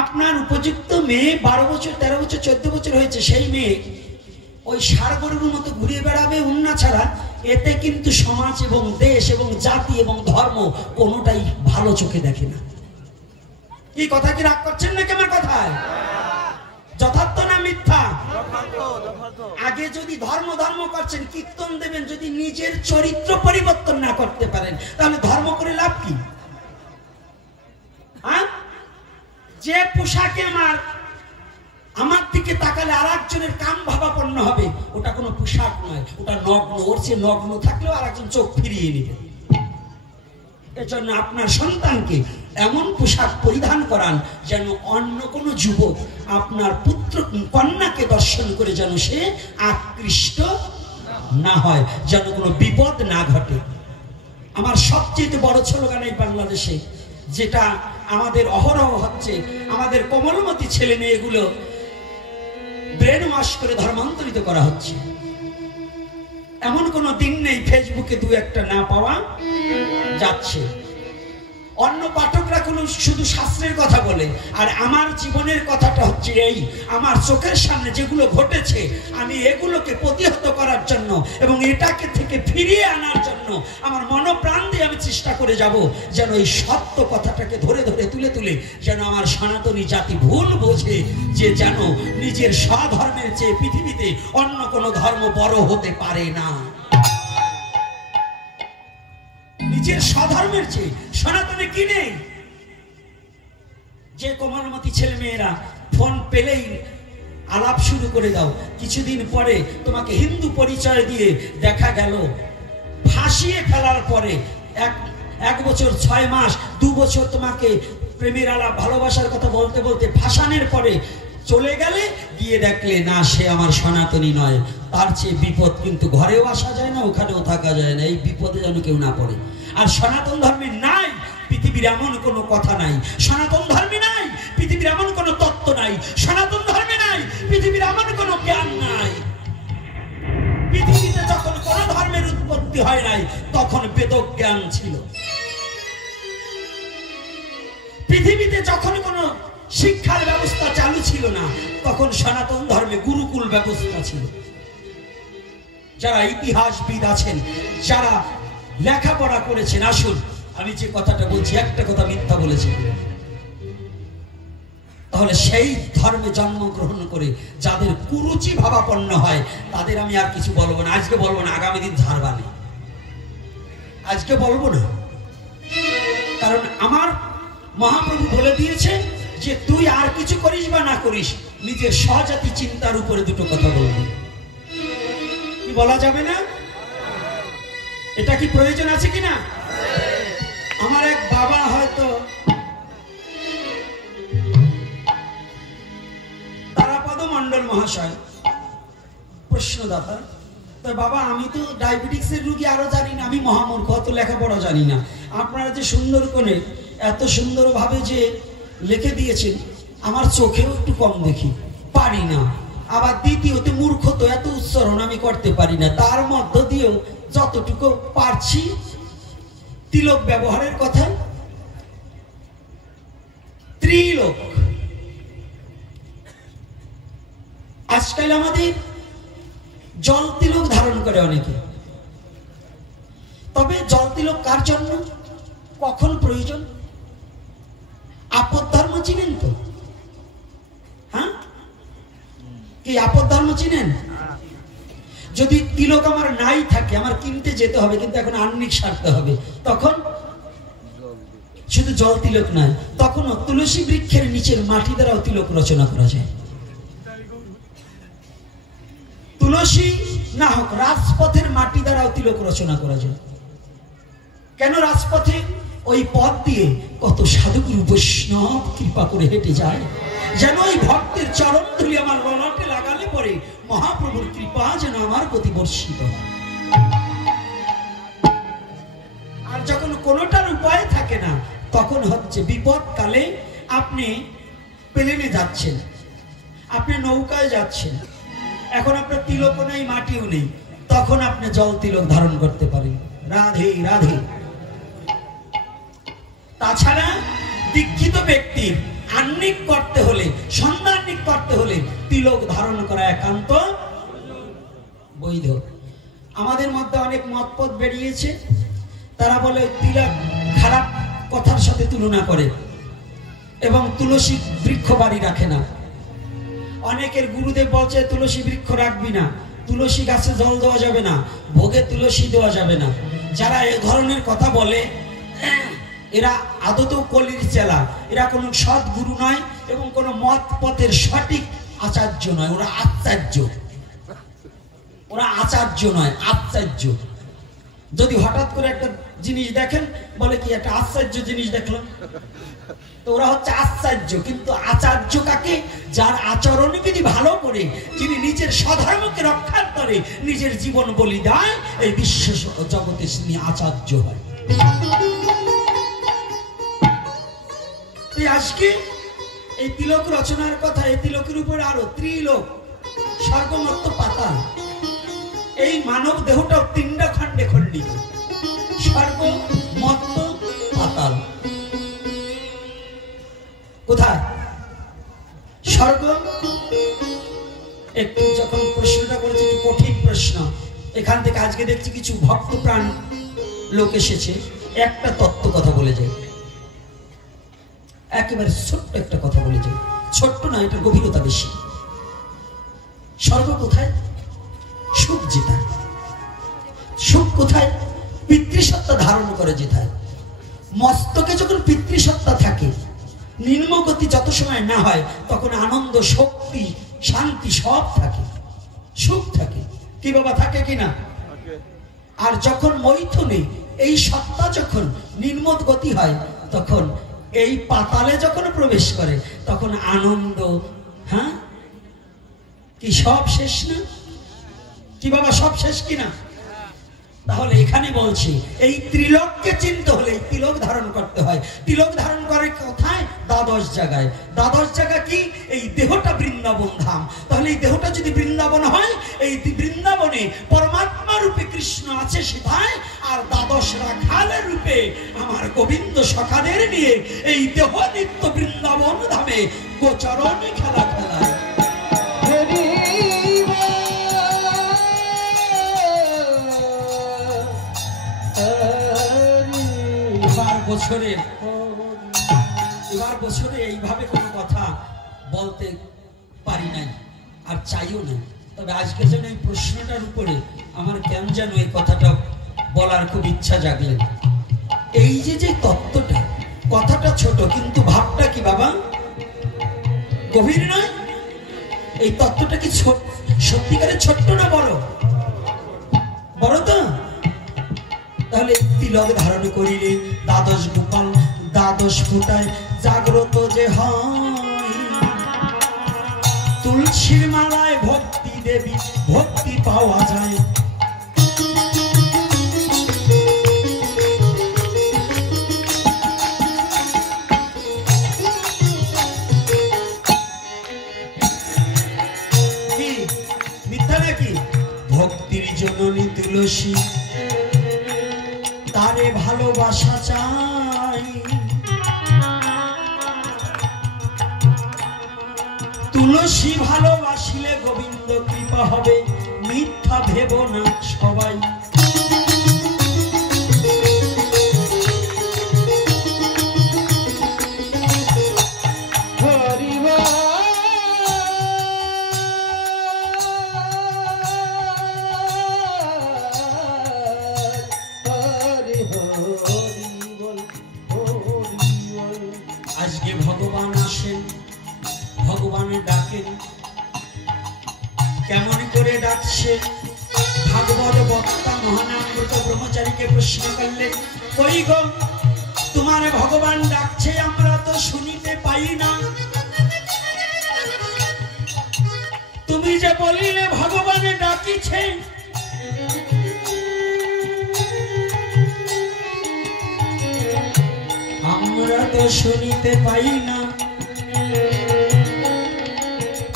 আপনার উপযুক্ত মেয়ে 12 বছর, 13 বছর, 14 বছর হয়েছে, সেই মেয়ে ওই ষাঁড় গরুর মতো ঘুরে বেড়াবে ওন্না ছাড়া। এতে কিন্তু সমাজ এবং দেশ এবং জাতি এবং ধর্ম কোনোটাই ভালো চোখে দেখে না। এই কথা কি রাগ করছেন নাকি আমার কথায়? যথার্থ না মিথ্যা? আগে যদি ধর্ম ধর্ম করছেন, কীর্তন দেবেন, যদি নিজের চরিত্র পরিবর্তন না করতে পারেন, তাহলে ধর্ম করে লাভ কি? যে পোশাকে আমার দিকে তাকালে আর একজনের কাম ভাবাপন্ন হবে, ওটা কোনো পোশাক নয়, ওটা নগ্ন। ওর চেয়ে নগ্ন থাকলেও আর একজন চোখ ফিরিয়ে নেবে। এজন্য আপনার সন্তানকে এমন পোশাক পরিধান করান যেন অন্য কোনো যুবক আপনার পুত্র কন্যাকে দর্শন করে যেন সে আকৃষ্ট না হয়, যেন কোনো বিপদ না ঘটে। আমার সবচেয়ে বড় স্লোগান এই বাংলাদেশে, যেটা আমাদের অহরহ হচ্ছে, আমাদের কোমলমতি ছেলে মেয়েগুলো ব্রেন ওয়াশ করে ধর্মান্তরিত করা হচ্ছে। এমন কোনো দিন নেই ফেসবুকে 2-1টা না পাওয়া যাচ্ছে। অন্য পাঠকরা কোনো শুধু শাস্ত্রের কথা বলে, আর আমার জীবনের কথাটা হচ্ছে এই, আমার চোখের সামনে যেগুলো ঘটেছে, আমি এগুলোকে প্রতিহত করার জন্য এবং এটাকে থেকে ফিরিয়ে আনার জন্য আমার মনোপ্রাণ দিয়ে আমি চেষ্টা করে যাব, যেন এই সত্য কথাটাকে ধরে ধরে তুলে তুলে যেন আমার সনাতনী জাতি ভুল বোঝে যে যেন নিজের স্বধর্মের চেয়ে পৃথিবীতে অন্য কোনো ধর্ম বড় হতে পারে না। নিজের স্বধর্মের চেয়ে সনাতনে কি নেই? যে কোমলমতি ছেলে মেয়েরা ফোন পেলেই আলাপ শুরু করে দাও, কিছুদিন পরে তোমাকে হিন্দু পরিচয় দিয়ে দেখা গেল ফাঁসিয়ে ফেলার পরে 1 বছর 6 মাস 2 বছর তোমাকে প্রেমের আলাপ ভালোবাসার কথা বলতে বলতে ফাঁসানোর পরে চলে গেলে, গিয়ে দেখলে না সে আমার সনাতনী নয়। তার চেয়ে বিপদ কিন্তু ঘরেও আসা যায় না, ওখানেও থাকা যায় না। এই বিপদে যেন কেউ না পড়ে। আর সনাতন ধর্মে নাই পৃথিবীর এমন কোনো কথা নাই, সনাতন ধর্মে নাই পৃথিবীর এমন কোনো তত্ত্ব নাই, সনাতন ধর্মে নাই পৃথিবীর এমন কোনো জ্ঞান নাই। পৃথিবীতে যখন কোন ধর্মের উৎপত্তি হয় নাই, তখন বেদজ্ঞান ছিল। পৃথিবীতে যখন কোনো শিক্ষার ব্যবস্থা চালু ছিল না, তখন সনাতন ধর্মে গুরুকুল ব্যবস্থা ছিল। যারা ইতিহাসবিদ আছেন, যারা লেখাপড়া করেছেন, আসুন আমি যে কথাটা বলছি একটা কথা মিথ্যা বলেছি, তাহলে সেই ধর্মে জন্মগ্রহণ করে যাদের কুরুচি ভাবাপন্ন হয় তাদের আমি আর কিছু বলবো না। আজকে বলবো না, আগামী দিন ঝাড়বানে। আজকে বলবো না, কারণ আমার মহাপ্রভু বলে দিয়েছে যে তুই আর কিছু করিস বা না করিস, নিজের স্বজাতি চিন্তার উপরে দুটো কথা বলবি। কি বলা যাবে না? এটা কি প্রয়োজন আছে কিনা? আমার এক বাবা হয়তো তারাপদ মন্ডল মহাশয় প্রশ্নদাতা, তো বাবা আমি তো ডায়াবেটিক্সের রোগী, আরো জানি না, আমি মহামূর্খ, অত লেখাপড়া জানি না। আপনারা যে সুন্দর করে এত সুন্দরভাবে যে লিখে দিয়েছেন, আমার চোখেও একটু কম দেখি, পারি না। আবার দ্বিতীয়তে মূর্খ, তো এত উচ্চারণ আমি করতে পারি না। তার মধ্য দিয়েও যতটুকু পারছি তিলক ব্যবহারের কথা। ত্রিলোক আজকাল আমাদের জল তিলক ধারণ করে অনেকে, তবে জল তিলক কার জন্য, কখন প্রয়োজন? আপদ ধর্ম চিনেন তো? হ্যাঁ, কি আপদ ধর্ম চিনেন? যদি তিলক আমার নাই থাকে, আমার কিনতে যেতে হবে, কিন্তু এখন আহ্নিক সারতে হবে, তখন শুধু জল তিলক নয়, তখনও তুলসী বৃক্ষের নিচের মাটি দ্বারাও তিলক রচনা করা যায়। তুলসী না হোক, রাজপথের মাটি দ্বারাও তিলক রচনা করা যায়। কেন? রাজপথে ওই পথ দিয়ে কত সাধুগুরু বৈষ্ণব কৃপা করে হেঁটে যায়, যেন ওই ভক্তের চরণ ধুলি আমার ললাটে লাগালে পরে মহাপ্রভুর কৃপা যেন আমার প্রতি বর্ষিত হয়। আর যখন কোনোটার উপায় থাকে না, তখন হচ্ছে বিপদ কালে আপনি প্লেনে যাচ্ছেন, আপনি নৌকায় যাচ্ছেন, এখন আপনার তিলকও নেই, মাটিও নেই, তখন আপনি জল তিলক ধারণ করতে পারেন। রাধে রাধে। তাছাড়া দীক্ষিত ব্যক্তির আহ্নিক করতে হলে, সন্ধানিক করতে হলে তিলক ধারণ করা একান্ত বৈধ। আমাদের মধ্যে অনেক মতপথ বেরিয়েছে, তারা বলে তিলক খারাপ কথার সাথে তুলনা করে এবং তুলসী বৃক্ষ বাড়ি রাখে না। অনেকের গুরুদেব বলছে তুলসী বৃক্ষ রাখবি না, তুলসী গাছে জল দেওয়া যাবে না, ভোগে তুলসী দেওয়া যাবে না। যারা এই ধরনের কথা বলে এরা আদতেও কলির চেলা, এরা কোনো সৎ গুরু নয় এবং কোনো মত পথের সঠিক আচার্য নয়, ওরা আচার্য, ওরা আচার্য নয়, আচার্য। যদি হঠাৎ করে একটা জিনিস দেখেন, বলে কি একটা আশ্চর্য জিনিস দেখলাম, তো ওরা হচ্ছে আশ্চর্য। কিন্তু আচার্য কাকে? যার আচরণ বিধি ভালো করে, যিনি নিজের স্বধর্মকে রক্ষা করে, নিজের জীবন বলি দেয়, এই বিশ্ব জগতে তিনি আচার্য হয়। আজকে এই তিলক রচনার কথা, এই তিলকের উপরে আরো ত্রিলোক, স্বর্গমত্ত পাতাল, এই মানব দেহটাও তিনটা খণ্ডে খণ্ডিত, স্বর্গ মত্ত পাতাল। কোথায়? স্বর্গ। একটু যখন প্রশ্নটা করেছে, একটু কঠিন প্রশ্ন, এখান থেকে আজকে দেখছি কিছু ভক্ত প্রাণ লোক এসেছে, একটা তত্ত্ব কথা বলে যায়, একেবারে ছোট্ট একটা কথা বলে যায়, ছোট্ট না, এটা গভীরতা বেশি। স্বর্গ কোথায়? সুখ যেটায়। সুখ কোথায়? পিতৃসত্তা ধারণ করে যেটায়। মস্তকে যখন পিতৃসত্তা থাকে, নিম্নগতি যত সময় না হয়, তখন আনন্দ, শক্তি, শান্তি সব থাকে, সুখ থাকে। কি বাবা, থাকে কিনা? আর যখন মৈথুনে এই সত্তা যখন নির্মদ গতি হয়, তখন এই পাতালে যখন প্রবেশ করে, তখন আনন্দ, হ্যাঁ কি সব শেষ না? কি বাবা, সব শেষ কিনা? তাহলে এখানে বলছি, এই ত্রিলোককে চিনতে হলে তিলক ধারণ করতে হয়। তিলক ধারণ করে কোথায়? দ্বাদশ জায়গায়। দ্বাদশ জায়গা কি? এই দেহটা বৃন্দাবন ধাম। তাহলে এই দেহটা যদি বৃন্দাবন হয়, এই বৃন্দাবনে পরমাত্মা রূপে কৃষ্ণ আছে সেটায়, আর দ্বাদশ রাখালের রূপে আমার গোবিন্দ সখাদের নিয়ে এই দেহ নিত্য বৃন্দাবন ধামে গোচরণ খেলা খেলায়। এবার বছরে এইভাবে কোনো কথা বলতে পারি নাই, আর চাইও না। তবে আজকে যেন এই প্রশ্নটার উপরে আমার কেন যেন এই কথাটা বলার খুব ইচ্ছা জাগলেন। এই যে তত্ত্বটা, কথাটা ছোট কিন্তু ভাবটা কি বাবা? গভীর নয়? এই তত্ত্বটা কি সত্যিকারের ছোট্ট না বড়? বড় তো। তাহলে তিলক ধারণ করিলে দ্বাদশ গোপাল দ্বাদশ ফুটায় জাগ্রত যে হয়, তুলসীর মালায় ভক্তি দেবী ভক্তি পাওয়া যায়। মিথ্যা নাকি? ভক্তির জননী তুলসী তারে ভালোবাসা চাই, তুলসী ভালোবাসিলে গোবিন্দ কৃপা হবে, মিথ্যা ভেব না সবাই। আজকে ভগবান আসেন, ভগবানের ডাকেন। কেমন করে ডাকছে? ভাগবত বক্তা মহানামৃত ব্রহ্মচারীকে প্রশ্ন করলেন, কই গো তোমার ভগবান ডাকছে, আমরা তো শুনিতে পাই না। তুমি যে বলিলে ভগবানে ডাকিছে, আমরা তো শুনিতে পাই না।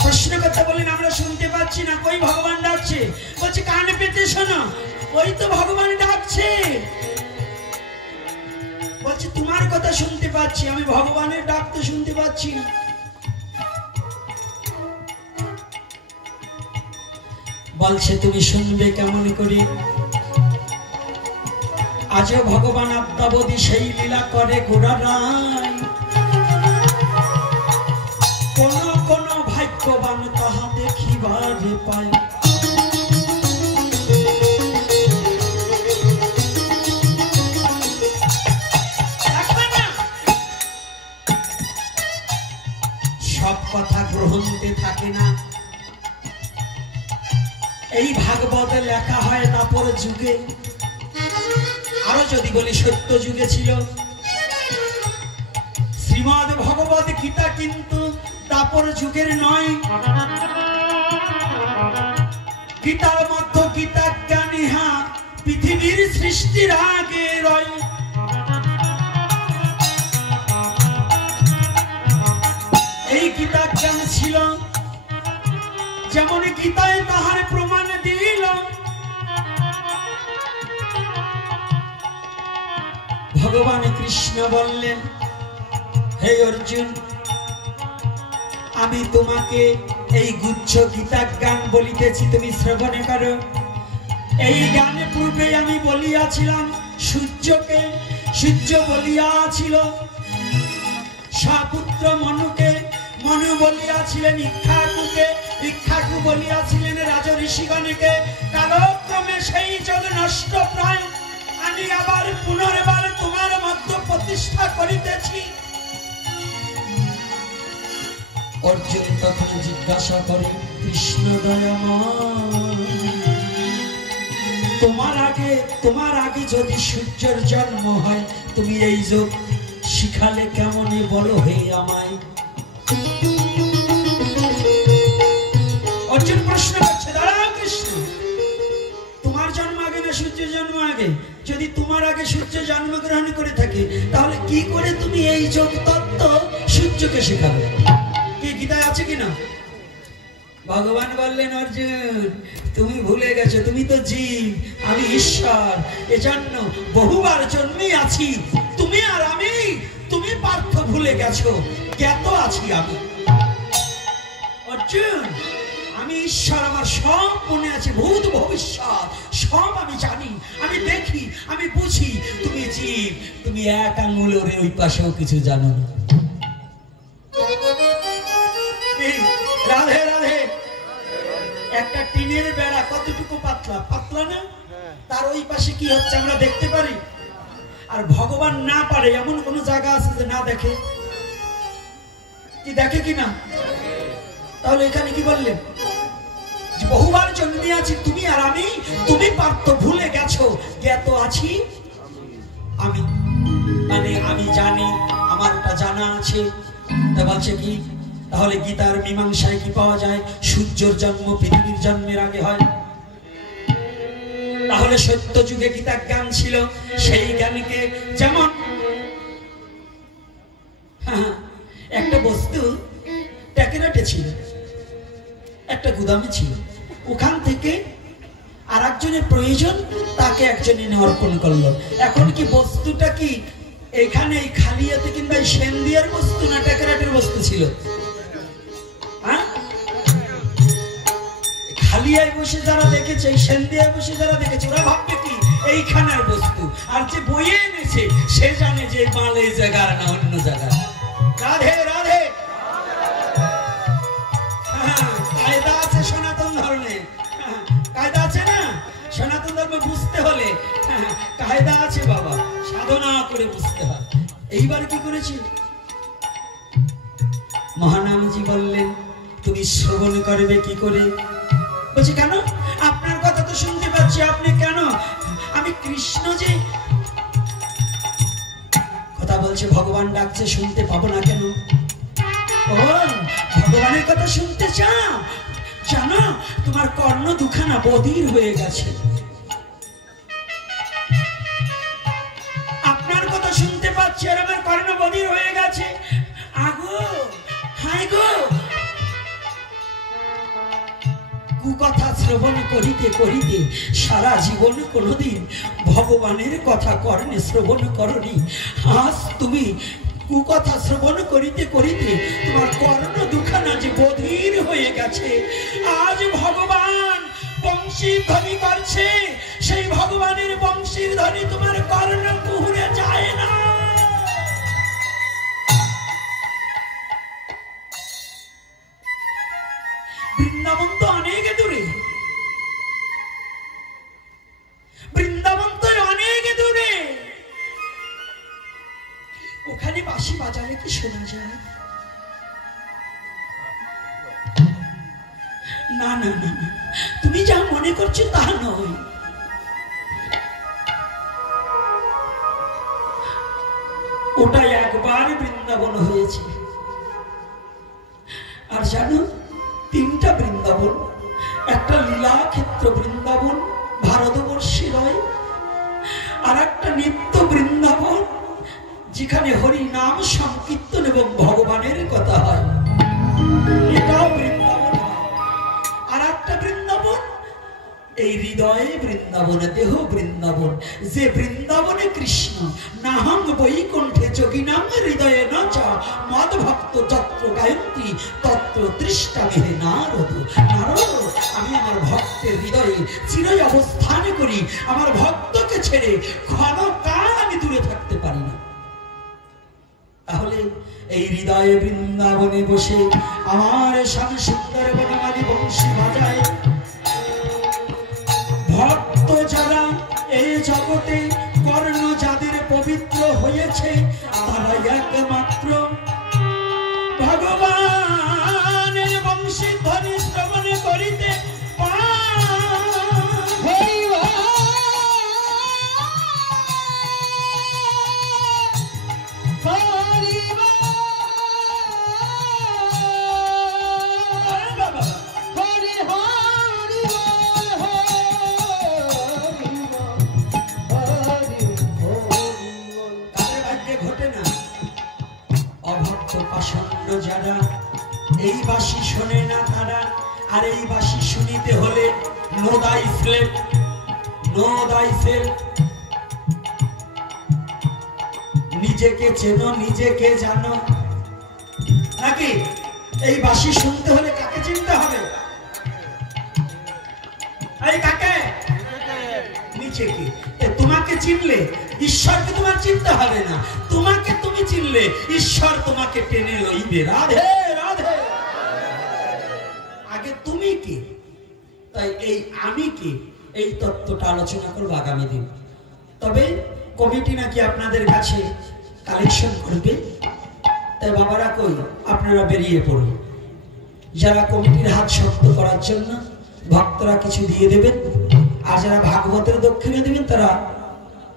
প্রশ্ন করতে বলেন, আমরা শুনতে পাচ্ছি না, কই ভগবান ডাকছে? বলছে কান পেতে শোনো, ওই তো ভগবান ডাকছে। বলছে তোমার কথা শুনতে পাচ্ছি, আমি ভগবানের ডাক তো শুনতে পাচ্ছি না। বলছে তুমি শুনবে কেমন করে? আজও ভগবান আদ্যাবধি সেই লীলা করে গোড়ারায়, কোন কোন ভাগ্যবান তাহা দেখিবারে পায়। সব কথা গ্রহণতে থাকে না। এই ভাগবতে লেখা হয় তারপর যুগে, আরো যদি বলি সত্য যুগে ছিল। শ্রীমদ ভগবত গীতা কিন্তু তারপর যুগের নয়। গীতার মধ্যে গীতা জ্ঞান ইহা পৃথিবীর সৃষ্টির আগে রয়। এই গীতা জ্ঞান ছিল, যেমন গীতায় তাহার প্রমাণ দিল। ভগবান কৃষ্ণ বললেন, হে অর্জুন, আমি তোমাকে এই গুচ্ছ গীতা জ্ঞান বলিতেছি, তুমি শ্রবণ করো। এই জ্ঞানে পূর্বে আমি বলিয়াছিলাম সূর্যকে, সূর্য বলিয়াছিল সাপুত্র মনুকে, মনু বলিয়াছিলেন ইক্ষাকুকে, ইক্ষাকু বলিয়াছিলেন রাজ ঋষিগণকে। কালক্রমে সেই যোগ নষ্ট প্রায় আমি আবার পুনর্বার তোমার মধ্যে প্রতিষ্ঠা করিতেছি। অর্জুন তখন জিজ্ঞাসা করে, কৃষ্ণ দয়াময়, তোমার আগে যদি সূর্যের জন্ম হয়, তুমি এই যোগ শিখালে কেমনে বলো হে আমায়? অর্জুন প্রশ্ন করছে, দাঁড়াও কৃষ্ণ, তোমার জন্ম আগে না সূর্যের জন্ম আগে? যদি তোমার আগে সূর্য জন্মগ্রহণ করে থাকে, তাহলে কি করে তুমি এই যোগ তত্ত্ব সূর্যকে শেখাবে? কি গীতায় আছে কিনা? ভগবান বললেন, অর্জুন তুমি ভুলে গেছো, তুমি তো জীব, আমি ঈশ্বর, এজন্য বহুবার জন্মে আছি। তুমি আর আমি, তুমি পার্থ ভুলে গেছো, জ্ঞাত আছি আমি। অর্জুন, আমি ঈশ্বর, আমার সব মনে আছে, ভূত ভবিষ্যৎ সব আমি জানি, আমি দেখি, আমি বুঝি। তুমি জীব, তুমি এক আঙুলের ওই পাশেও কিছু জানো না। রাধে রাধে। একটা টিনের বেড়া কতটুকু পাতলা, পাতলা না? তার ওই পাশে কি হচ্ছে আমরা দেখতে পারি। আর ভগবান না পারে এমন কোন জায়গা আছে যে না দেখে? কি দেখে কিনা? তাহলে এখানে কি বললেন? বহুবার জন্মে আছি তুমি আর আমি, তুমি পার্থ ভুলে গেছো, জ্ঞাত আছি আমি, মানে আমি জানি, আমার ওটা জানা আছে। তা বলছে কি, তাহলে গীতার মীমাংসায় কি পাওয়া যায়? সূর্যের জন্ম পৃথিবীর জন্মের আগে হয়। তাহলে সত্য যুগে গীতা জ্ঞান ছিল, সেই জ্ঞানকে যেমন একটা বস্তু ট্যাকেরাটে ছিল, একটা গুদামে ছিল, ওখান থেকে আর একজনের প্রয়োজন, তাকে একজন এনে অর্পণ করলো। এখন কি বস্তুটা কি এখানে এই খালিয়াতে কিংবা সেন্দিয়ার বস্তু না ট্যাকেরাটের বস্তু ছিল? খালিয়ায় বসে যারা দেখেছে, এই সেন্দিয়ায় বসে যারা দেখেছে, ওরা ভাববে কি এইখানের বস্তু, আর যে বইয়ে এনেছে সে জানে যে মাল এই জায়গার না অন্য জায়গায়। রাধে রাধে। কায়দা আছে সনাতন ধর্মে, কায়দা আছে না? সনাতন ধর্ম বুঝতে হলে কায়দা আছে বাবা, সাধনা করে বুঝতে হয়। এইবার কি করেছি? মহানামজি বললেন তুমি শ্রবণ করবে কি করে? বলছি কেন? আপনার কথা তো শুনতে পাচ্ছি, আপনি কেন? আমি কৃষ্ণ যে কথা বলছে, ভগবান ডাকছে, শুনতে পাবো না কেন? ও ভগবানের কথা শুনতে চাও? জানো তোমার কর্ণ দুখানা বধির হয়ে গেছে। আপনার কথা শুনতে পাচ্ছি আর আমার কর্ণ বধির হয়ে গেছে। আগো হাই গো, কুকথা শ্রবণ করিতে করিতে সারা জীবন কোনদিন ভগবানের কথা কর্ণে শ্রবণ করনি। আজ তুমি কুকথা শ্রবণ করিতে করিতে তোমার কর্ণ দুখানা যে বধির হয়ে গেছে, আজ ভগবান বংশী ধ্বনি করছে, সেই ভগবানের বংশীর ধ্বনি তোমার কর্ণ কুহুরে যায় না। বৃন্দাবন তো অনেক দূরে, বৃন্দাবন তো অনেক দূরে, ওখানে বাঁশি বাজালে কি শোনা যায়? না না না, তুমি যা মনে করছো তা নয়। ওটা একবার বৃন্দাবন হয়েছে। আর জানো, তিনটা বৃন্দাবন, একটা লীলা ক্ষেত্র বৃন্দাবন ভারতবর্ষে নয়, আর একটা নিত্য বৃন্দাবন যেখানে হরি নাম সংকীর্তন এবং ভগবানের কথা হয়, এটাও বৃন্দাবন। আর একটা বৃন্দাবন এই হৃদয়ে বৃন্দাবন, দেহ বৃন্দাবন, যে বৃন্দাবনে কৃষ্ণ নাহং বৈকুণ্ঠে যোগিনাং হৃদয়ে ন চ মদ ভক্ত যত্র গায়ন্তি তত্র তৃষ্ণা মেহে নারদ। নারদ, আমি আমার ভক্তের হৃদয়ে চিরই অবস্থান করি, আমার ভক্তকে ছেড়ে ক্ষণকাল আমি দূরে থাকতে পারি না। তাহলে এই হৃদয়ে বৃন্দাবনে বসে আমার স্বামী সুন্দর বনমালী বংশী বাজায়। ভক্ত যারা এই জগতে কর্ণ যাদের পবিত্র হয়েছে, তারা একমাত্র ভগবানের বংশী ধ্বনি শ্রবণ করিতে যারা এই বাঁশি শোনে না তারা। আর এই বাঁশি শুনিতে হলে নো দাই সেলফ, নো দাই সেলফ, নিজেকে চেনো, নিজেকে জানো। নাকি এই বাঁশি শুনতে হলে কাকে চিনতে হবে? এই কাকে? নিজেকে। তোমাকে চিনলে ঈশ্বরকে তোমার চিনতে হবে না, তোমাকে তুমি চিনলে ঈশ্বর তোমাকে টেনে লইবে। রাধে রাধে। আগে তুমি কে, তাই এই আমি কে, এই তত্ত্বটা আলোচনা করবো আগামী দিন। তবে কমিটি নাকি আপনাদের কাছে কালেকশন করবে, তাই বাবারা কই আপনারা বেরিয়ে পড়ুন। যারা কমিটির হাত শক্ত করার জন্য ভক্তরা কিছু দিয়ে দেবেন, আর যারা ভাগবতের দক্ষিণা দেবেন তারা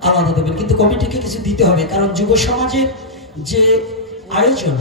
আলাদা দেবেন, কিন্তু কমিটিকে কিছু দিতে হবে, কারণ যুব সমাজের যে আয়োজন